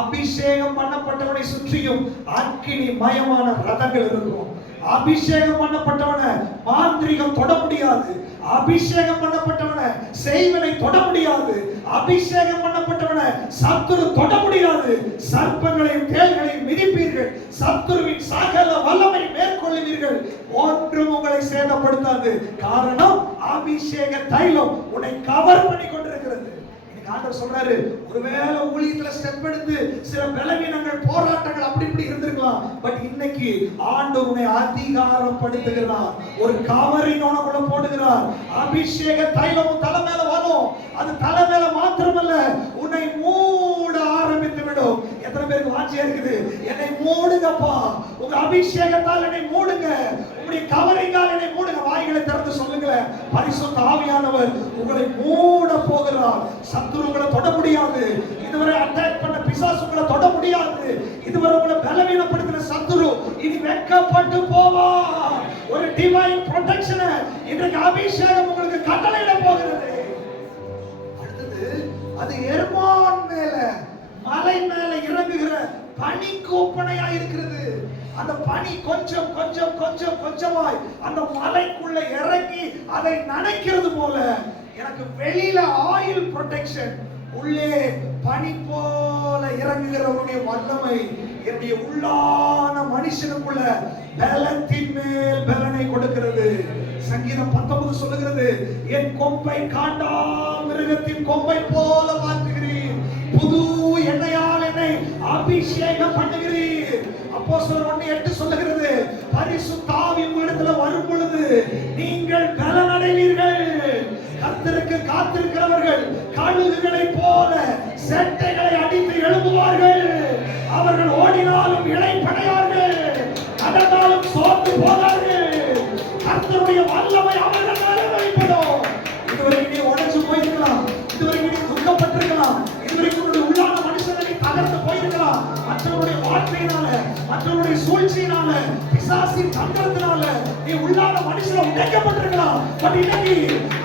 அபிஷேகம் பண்ணப்பட்டவனை சுற்றியும் அக்கினி மயமான ரதங்கள் இருக்கும். அபிஷேகம் பண்ணப்பட்டவனை மாந்திரிகம் தொட முடியாது. அபிஷேகம் பண்ணப்பட்டவனை செய்வனை தொட முடியாது. அபிஷேகம் பண்ணப்பட்டவனை சத்துரு தொட முடியாது. சர்ப்பங்களையும் தேள்களையும் மிதிப்பீர்கள், சத்துருவின் சகல வல்லமை மேற்கொள்ளுவீர்கள், ஒன்றும் உங்களை சேதப்படுத்தாது. காரணம் அபிஷேக தைலம் உன்னை கவர் பண்ணி கொண்டிருக்கிறது. ஆண்டவர் சொல்றாரு, ஒருவேளை ஊழியத்துல ஸ்டெப் எடுத்து சில பலவீனங்கள் போராட்டங்கள் அப்படி இப்படி இருந்திருக்கலாம். பட் இன்னைக்கு ஆண்டவர் உன்னை அதிகாரப்படுத்துகிறார். ஒரு கவரிங் உனக்குள்ள போடுகிறார். அபிஷேக தைலம் தலை மேல வரும். அது தலை மேல மாத்திரமல்ல, உன்னை மூட ஆரம்பித்து விடும். எத்தனை பேருக்கு வாஞ்சியா இருக்குது? என்னை மூடுங்கப்பா, உங்க அபிஷேகத்தால் என்னை மூடுங்க, உங்களுடைய கவரிங்கால் என்னை மூடுங்க. வாய்களை திறந்து சொல்லுங்க. பரிசுத்த ஆவியானவர் உங்களை மூட போகிறார். சத்துரு உங்களை தொட முடியாது. இதுவரை அட்டாக் பண்ண பிசாசு உங்களை தொட முடியாது. இதுவரை உங்களை பலவீனப்படுத்தின சத்துரு இனி வெட்கப்பட்டு போவா. ஒரு டிவைன் ப்ரொடெக்ஷன் இன்றைக்கு அபிஷேகம் உங்களுக்கு கட்டளையிட போகிறது. அடுத்தது அது எர்மோன் மேல, மலை மேல இறங்குகிற பனி கோப்பனையா இருக்கிறது. அந்த பனி கொஞ்சம் கொஞ்சம் கொஞ்சம் கொஞ்சமாய் அந்த மலைக்குள்ள இறங்கி அதை நனைக்கிறது போல எனக்கு வெளியில ஆயில் ப்ரொடெக்ஷன், உள்ளே பனி போல இறங்குகிறவருடைய வல்லமை என்னுடைய உள்ளான மனுஷனுக்குள்ள பலத்தின் மேல் பலனை கொடுக்கிறது. சங்கீதம் 19 சொல்லுகிறது, என் கொம்பை காண்டாமிருகத்தின் கொம்பை போல மாற்றுகிறீர், புது எண்ணெயால் என்னை அபிஷேகம் பண்ணுகிறீர். அப்போஸ்தலர் 1:8 சொல்லுகிறது, பரிசுத்த ஆவி உங்களிடத்தில் வரும் பொழுது நீங்கள் பலனடைவீர்கள். கர்த்தருக்கு காத்திருக்கிறவர்கள் கழுகுகளை போல செட்டைகளை அடித்து எழும்புவார்கள். அவர்கள் ஓடினாலும் இளைப்படையார்கள், நடந்தாலும் சோர்ந்து போவார்கள். கர்த்தருடைய வல்லமை அவர்கள் மேலே வெளிப்படும். இதுவரைக்கும் நீ உடைச்சு போயிருக்கலாம், இதுவரைக்கும் நீ துக்கப்பட்டிருக்கலாம், இதுவரைக்கும் உன்னுடைய உள்ளான மனுஷனை தகர்த்து போயிருக்கலாம். மற்றவருடைய வார்த்தையினால, மற்றவருடைய சூழ்ச்சியினால, பிசாசின் தந்திரத்தினால நீ உள்ளான மனுஷனை உடைக்கப்பட்டிருக்கலாம். பட் இன்னைக்கு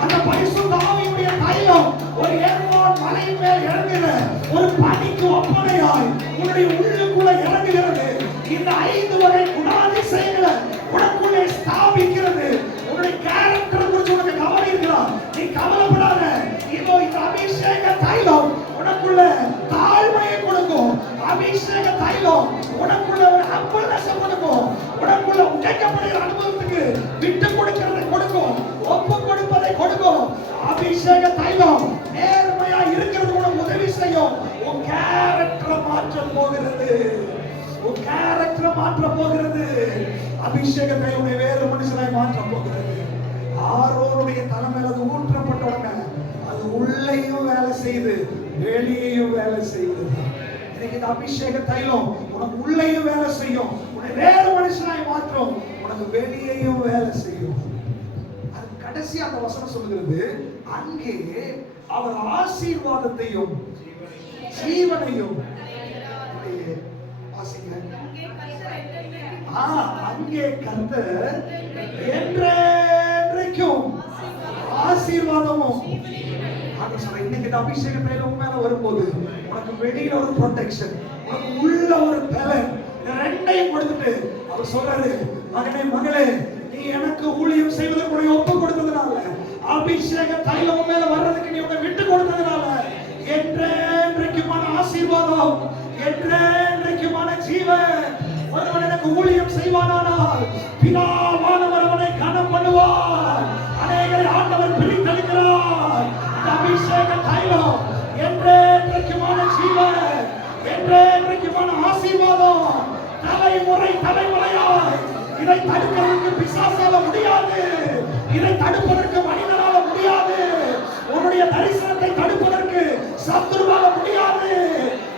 அந்த பரிசுத்த ஆவியுடைய தைலம் ஒரு எர்மோன் மலையின் மேல் இறங்குகிற ஒரு பனிக்கு ஒப்பனையாய் உன்னுடைய உள்ளுக்குள்ள இறங்குகிறது. இந்த 5 வகை குணாதிசயங்களை உனக்குள்ளே ஸ்தாபிக்கிறது. உன்னுடைய கேரக்டர் குறித்து உனக்கு கவலை இருக்கிறார், நீ கவலைப்படாத. இதோ இந்த அபிஷேக தைலம் உனக்குள்ள தாழ்மையை கொடுக்கும். அபிஷேக தைலம் உனக்குள்ள ஒரு ஹம்பிள்னஸ் கொடுக்கும். உனக்குள்ள உடைக்கப்படுகிற அனுபவத்துக்கு விட்டு கொடுக்கிறதை கொடுக்கும், ஒப்பு கொடுப்பதை கொடுக்கும். அபிஷேக தைலம் நேர்மையா இருக்கிறது உனக்கு உதவி செய்யும். உன் கேரக்டரை மாற்ற போகிறது, உன் கேரக்டரை மாற்ற போகிறது. அபிஷேக தைலம் வேறு மனுஷனாய் மாற்ற போகிறது. ஆரோனுடைய தலைமையில் அது ஊற்றப்பட்ட உடனே அது உள்ளேயும் வேலை செய்து வெளியேயும் வேலை செய்கிறது. இன்னைக்கு இந்த அபிஷேக தைலம் உனக்கு உள்ளேயும் வேலை செய்யும், உன்னை வேறு மனுஷனாய் மாற்றும், உனக்கு வெளியேயும் வேலை செய்யும். அது கடைசி அந்த வசனம் சொல்லுகிறது, அங்கே அவர் ஆசீர்வாதத்தையும் ஜீவனையும் அங்கே கர்த்தர் என்றென்றைக்கும் ஆசீர்வாதமும். இன்னைக்கு இந்த அபிஷேக தைலம் மேல வரும்போது உனக்கு வெளியில ஒரு ப்ரொடெக்ஷன், உனக்கு உள்ள ஒரு பலன், ரெண்டையும் கொடுத்துட்டு அவர் சொல்றாரு, மகனே மகளே, நீ எனக்கு ஊழியம் செய்வதற்கு ஒப்பு கொடுத்ததுனால, அபிஷேக தைலம் மேல வர்றதுக்கு நீ உன்னை விட்டு கொடுத்ததுனால என்றென்றைக்குமான ஆசீர்வாதம், என்றென்றைக்குமான ஜீவன். ஒருவன் எனக்கு ஊழியம் செய்வானானால் பிதாவானவர் அவனை கனம் பண்ணுவார். அநேகரை ஆண்டவர் பிரித்தெடுக்கிறார். அபிஷேக தைலம் என்றென்றைக்குமான ஜீவன், என்றென்றைக்குமான ஆசீர்வாதம். தலைமுறை தலைமுறையாய் இதை தடுப்பதற்கு பிசாசால முடியாது, இதை தடுப்பதற்கு மனிதனால முடியாது, உன்னுடைய தரிசனத்தை தடுப்பதற்கு சத்துருவால முடியாது.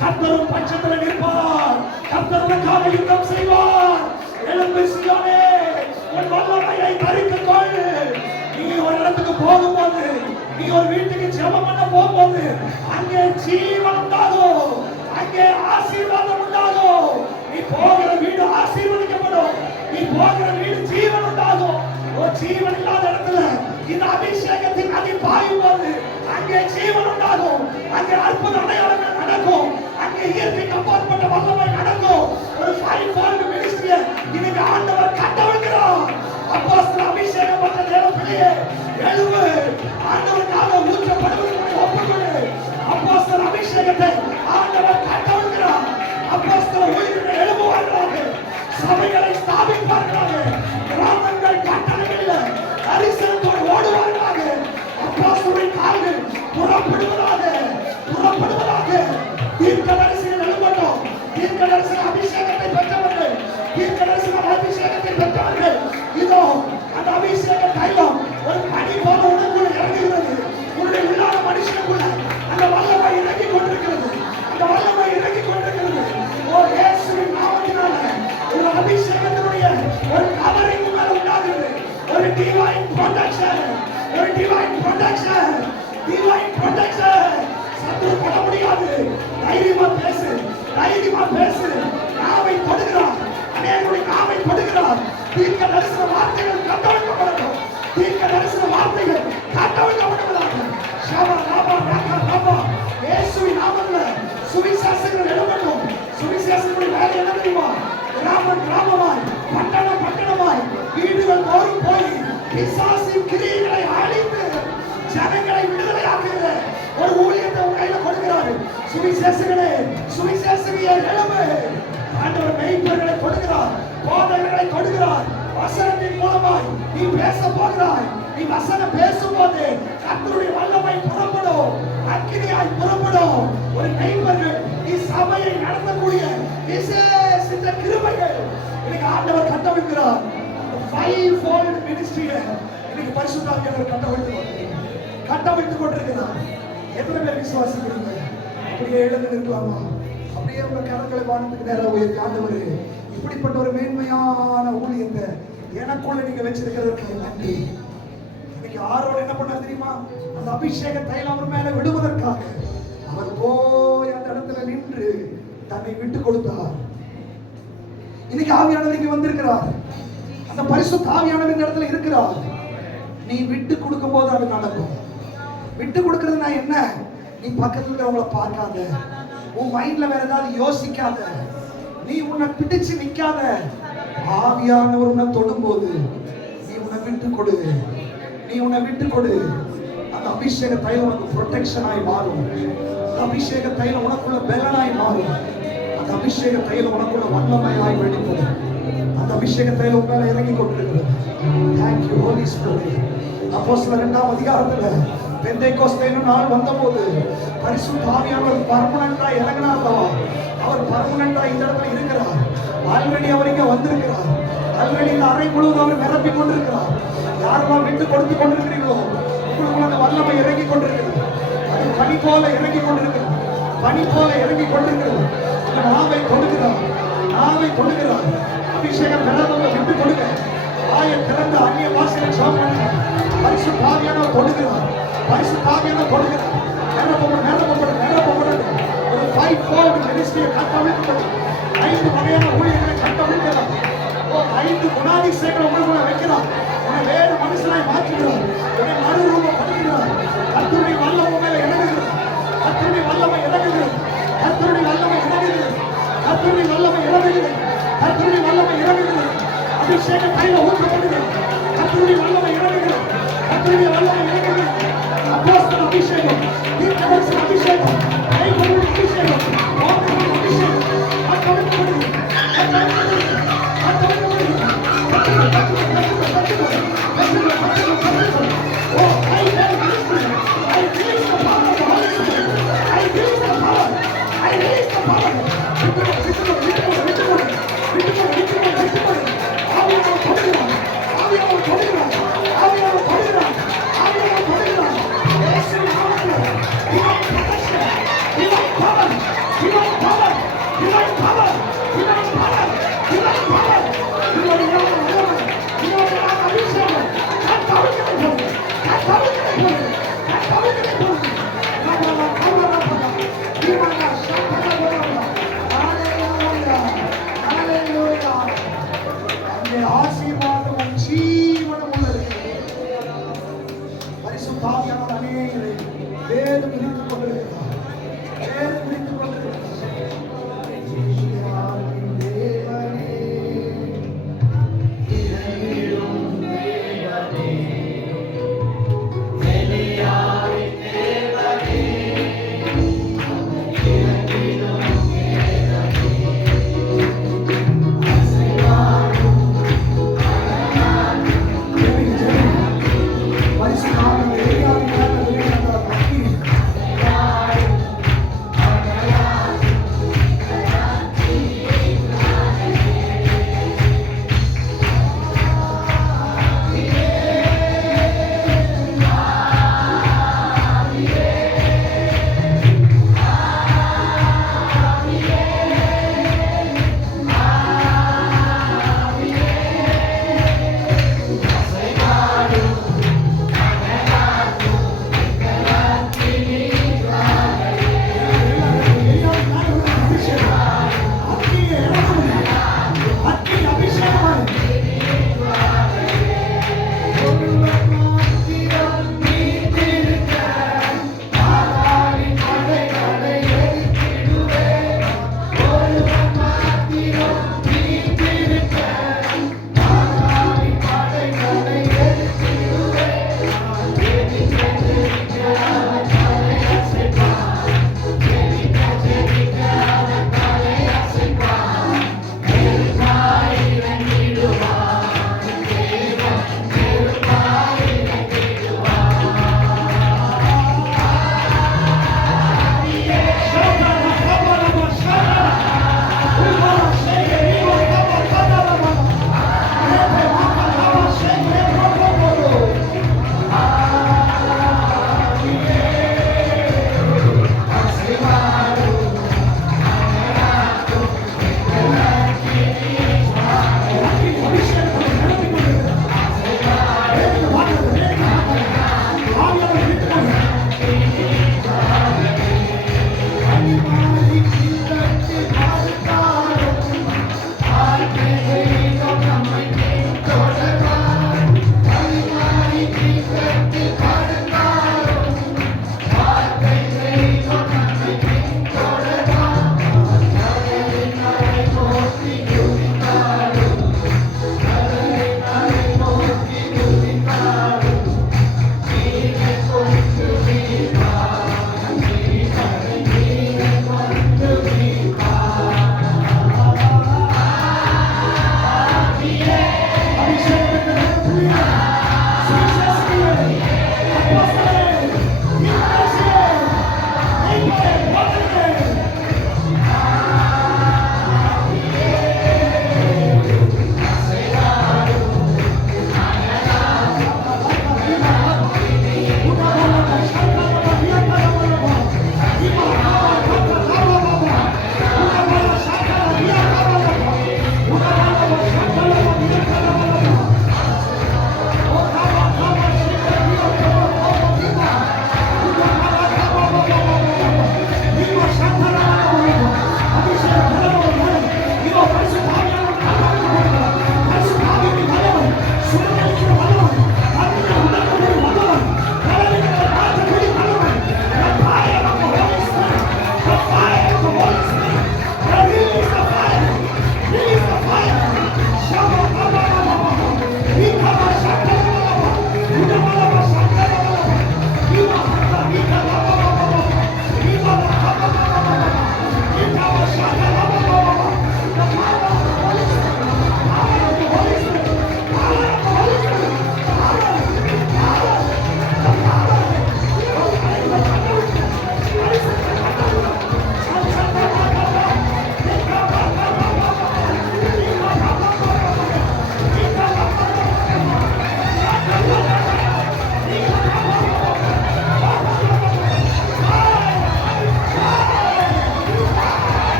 கர்த்தரும் பட்சத்தில் நிற்பார், கர்த்தருக்காக யுத்தம் செய்வார். எழும்பு சீயோனே, உன் வல்லமையை தரித்துக் கொள். நீ ஒரு இடத்துக்கு போகும்போது, நீ ஒரு வீட்டுக்கு ஜெபம் பண்ண போகும்போது அங்கே ஜீவன் உண்டாகும், அங்கே ஆசீர்வாதம் உண்டாகும். நீ போகிற வீடு ஆசீர்வதிக்கப்படும், நீ போகிற வீடு ஜீவன் உண்டாகும். ஜீவன் இல்லாத இடத்துல இந்த அபிஷேகத்தின் நதி பாயும் போது அங்கே ஜீவன் உண்டாகும், அங்கே அற்புத அடையாளங்கள் நடக்கும், அங்கே இயற்கைக்கு அப்பாற்பட்ட வல்லமை நடக்கும். ஒரு ஃபைவ் ஃபோல்ட் மினிஸ்ட்ரியை இன்னைக்கு ஆண்டவர் கட்டவிழ்க்கிறார். அப்போஸ்தலர் அபிஷேகம் பண்ண தேவ பிள்ளையே எழுவு, ஆண்டவருக்காக ஊற்றப்படுவதற்கு ஒப்புக்கொடு. அப்போஸ்தலர் அபிஷேகத்தை ஆண்டவர் கட்டவிழ்க்கிறார். அப்போஸ்தலர் ஊழியர்கள் எழும்புவார்களாக, சபைகளை ஸ்தாபிப்பார்களாக, கிராமங்கள் பட்டணங்களில் தரிசனத்தோடு ஓடுவார்களாக. அப்போஸ்தலரின் கால்கள் புறப்படுவதாக, புறப்படுவதாக. தீர்க்கதரிசிகள் எழும்பட்டும். தீர்க்கதரிசன அபிஷேகத்தை பெற்றவர்கள், தீர்க்கதரிசன அபிஷேகத்தை பெற்றவர்கள், இதோ அந்த அபிஷேக தைலம் ஒரு பனி போல உனக்குள்ள இறங்குகிறது. உன்னுடைய உள்ளான மனுஷனுக்குள்ள அந்த வல்லமை இறங்கிக் கொண்டிருக்கிறது, அந்த வல்லமை இறங்கிக் கொண்டிருக்கிறது. ஓ இயேசுவின் நாமத்தினால ஒரு அபிஷேகத்தினுடைய ஒரு கவரிங் மேல உண்டாகிறது. ஒரு டிவைன் ப்ரொடெக்ஷன், ஒரு டிவைன் ப்ரொடெக்ஷன், டிவைன் ப்ரொடெக்ஷன். சத்துரு பண்ண முடியாது. தைரியமா பேசு, தைரியமா பேசு. நாவை தொடுகிறார், அநேகருடைய நாவை தொடுகிறார். தீர்க்க தரிசன வார்த்தைகள் கட்டவிழ்க்கப்படட்டும், தீர்க்க தரிசன வார்த்தைகள் கட்டவிழ்க்கப்படட்டும். ஷபா ராபா ராகா ராபா. இயேசுவின் நாமத்தில் சுவிசேஷங்கள் எழும்பட்டும். சுவிசேஷங்களுடைய வேலை என்ன தெரியுமா? கிராமம் கிராமமாய், பட்டணம் பட்டணமாய், வீடுகள் தோறும் போய் பிசாசின் கிரியைகளை அழித்து ஜனங்களை விடுதலையாக்குகிற ஒரு ஊழியத்தை உங்க கையில கொடுக்கிறாரு. சுவிசேஷங்களே, சுவிசேஷங்களே எழும்பு. ஆண்டவர் மெய்ப்பர்களை கொடுக்கிறார், போதகர்களை கொடுக்கிறார். வசனத்தின் மூலமாய் நீ பேச போகிறாய். நீ வசனம் பேசும்போது கர்த்தருடைய வல்லமை புறப்படும், அக்கினியாய் புறப்படும். ஒரு மெய்ப்பர்கள் நீ சபையை நடத்தக்கூடிய விசேஷித்த கிருபைகள் இன்னைக்கு ஆண்டவர் கட்டவிழ்க்கிறார். ஃபைவ் ஃபோல்ட் மினிஸ்ட்ரியை இன்னைக்கு பரிசுத்த ஆவியானவர் கட்டவிழ்த்துக் கொண்டிருக்கிறார். எத்தனை பேர் விசுவாசிக்கிறீங்க? அப்படியே எழுந்து நிற்கலாமா? அப்படியே உங்க கரங்களை வானத்துக்கு நேரம் உயர்த்தி, ஆண்டவரே இப்படிப்பட்ட ஒரு மேன்மையான ஊழியத்தை எனக்குள்ள நீங்க வச்சிருக்கிறதுக்கு நன்றி. இன்னைக்கு ஆரோடு என்ன பண்ணார் தெரியுமா? அந்த அபிஷேக தைலம் அவர் மேல விடுவதற்காக அவர் போய் அந்த இடத்துல நின்று தன்னை விட்டு கொடுத்தார். இன்னைக்கு ஆவியானவர் இங்க வந்திருக்கிறார். அந்த பரிசுத்த ஆவியானவர் இந்த இடத்துல இருக்கிறார். நீ விட்டு கொடுக்கும் போது அது நடக்கும். விட்டு கொடுக்கிறதுனா என்ன? நீ பக்கத்துல இருக்கிறவங்களை பார்க்காத, உன் மைண்ட்ல வேற ஏதாவது யோசிக்காத, நீ உன்னை பிடிச்சு நிக்காத. ஆவியானவர் உன்னை தொடும்போது நீ உன்னை விட்டு கொடு, நீ உன்னை விட்டு கொடு. அந்த அபிஷேக தைலம் உனக்கு ப்ரொடெக்ஷனாய் மாறும். அந்த அபிஷேக தைலம் உனக்குள்ள பெலனாய் மாறும். அந்த அபிஷேக தைலம் உனக்குள்ள வல்லமையாய் வெளிப்படும். அந்த அபிஷேக தைலம் உன் மேல இறங்கி கொண்டிருக்கிறது. Thank you Holy Spirit. அப்போஸ்தலர் 2ஆம் அதிகாரத்துல பெந்தேகோஸ்தே நாள் வந்தபோது பரிசுத்த ஆவியானவர் பர்மனன்ட்டா இறங்கினார். அவர் பர்மனன்ட்டா இந்த இடத்துல இருக்கிறார். ஆல்ரெடி அவர் இங்க வந்திருக்கிறார். ஆல்ரெடி இந்த அறை முழுவதும் அவர் நிரப்பி கொண்டிருக்கிறார். யாரெல்லாம் விட்டு கொடுத்து கொண்டிருக்கிறீங்களோ உங்களுக்குள்ள அந்த வல்லமை இறங்கி கொண்டிருக்கிறது. அது பனி போல இறங்கி கொண்டிருக்கிறது, பனி போல இறங்கி கொண்டிருக்கிறது. அந்த நாவை கொடுக்கிறார், நாவை கொடுக்கிறார். அபிஷேகம் பெறாதவங்க விட்டு கொடுங்க. ஆய திறந்த அந்நிய பாஷையில ஜெபம் பண்ணுங்க. பரிசுத்த ஆவியானவர் கொடுக்கிறார், பரிசுத்த ஆவியானவர் கொடுக்கிறார். நிரப்பப்படும். ஒரு ஃபைவ் ஃபோல்ட் மினிஸ்ட்ரியை கட்டவிழ்க்கிறது. 5 வகையான ஊழியர்களை கட்டவிழ்க்கிறார். 5 குணாதிசயங்களை உங்களுக்குள்ள வைக்கிறார். உன்னை வேறு மனுஷனாய் மாற்றுகிறார். உன்னை மறுரூபப்படுத்துகிறார். கர்த்தருடைய வல்லமை மேல இறங்குகிறது. கர்த்தருடைய வல்லமை இறங்குகிறது. கர்த்தருடைய வல்லமை இறங்குகிறது. கர்த்தருடைய வல்லமை இறங்குகிறது. கர்த்தருடைய வல்லமை இறங்குகிறது. அபிஷேக தைலம் ஊற்றப்படுகிறது. கர்த்தருடைய வல்லமை இறங்குகிறது. கர்த்தருடைய வல்லமை இறங்குகிறது. அப்போஸ்தலர் அபிஷேகம், தீர்க்கதரிசன அபிஷேகம், கைகளுடைய அபிஷேகம், வாக்குகளின் அபிஷேகம் கட்டவிழ்க்கப்படுகிறது.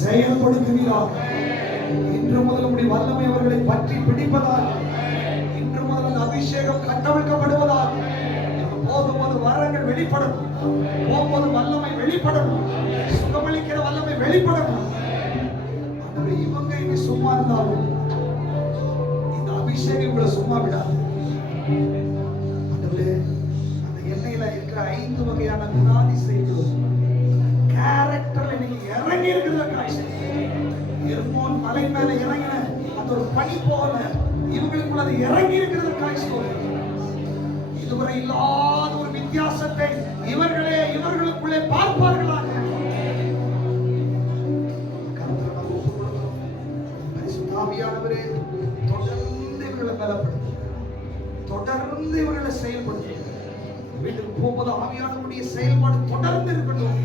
செயல்படுத்துவீராக. இன்று முதல் உம்முடைய வல்லமை அவர்களை பற்றி பிடிப்பதாக. இன்று முதல் அந்த அபிஷேகம் கட்டவிழ்க்கப்படுவதாக. போகும்போது வரங்கள் வெளிப்படணும், போகும்போது வல்லமை வெளிப்படணும், சுகமளிக்கிற வல்லமை வெளிப்படணும். ஆண்டவரே, இவங்க இனி சும்மா இருந்தாலும் இந்த அபிஷேகம் இவங்களை சும்மா விடாது. ஆண்டவரே, அந்த எண்ணெயில இருக்கிற 5 வகையான குணாதிசயங்களும் கேரக்டர்ல நீங்க இறங்கி இருக்கிறத காட்சி. எர்மோன் மலை மேல இறங்கின அந்த ஒரு பனி போல இவங்களுக்குள்ள அது இறங்கி இருக்கிறத காட்சி. இதுவரை இல்லாத ஒரு வித்தியாசத்தை இவர்களுக்குள்ளே பார்ப்பார்களாக. பரிசுத்த ஆவியானவரே, தொடர்ந்து இவர்களை பலப்படுத்துங்க, தொடர்ந்து இவர்களை செயல்படுத்துங்க. வீட்டுக்கு போகும்போது ஆவியானவருடைய செயல்பாடு தொடர்ந்து இருக்கட்டும்.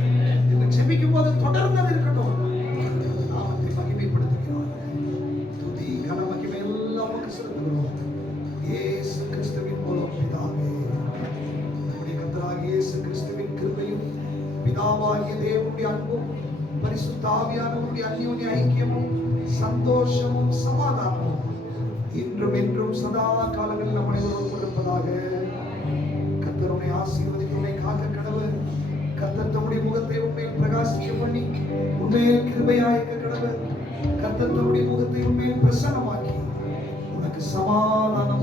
இவங்க ஜெபிக்கும் போது தொடர்ந்து அது இருக்கட்டும். நாமத்தை மகிமைப்படுத்துகிறோம். துதி கன மகிமை எல்லாம் உமக்கு செலுத்துகிறோம். இயேசு கிறிஸ்துவின் மூலம் பிதாவே. நம்முடைய கர்த்தராகிய இயேசு கிறிஸ்துவின் கிருபையும் பிதாவாகிய தேவனுடைய அன்பும் பரிசுத்த ஆவியானவருடைய அந்யோன்ய ஐக்கியமும் சந்தோஷமும் சமாதானமும் இன்றும் என்றும் சதா காலங்களில் நம்ம அனைவரோடு இருப்பதாக. கர்த்தர் உம்மை ஆசீர்வதித்து உம்மை காக்க கடவுள். கர்த்தர் தம்முடைய முகத்தை உண்மையில் பிரகாசிக்க பண்ணி உண்மையில் கிருபையாயிருக்க கடவுள். கர்த்தர் தம்முடைய முகத்தை உண்மையில் பிரசன்னமாக்கி உனக்கு சமாதானம்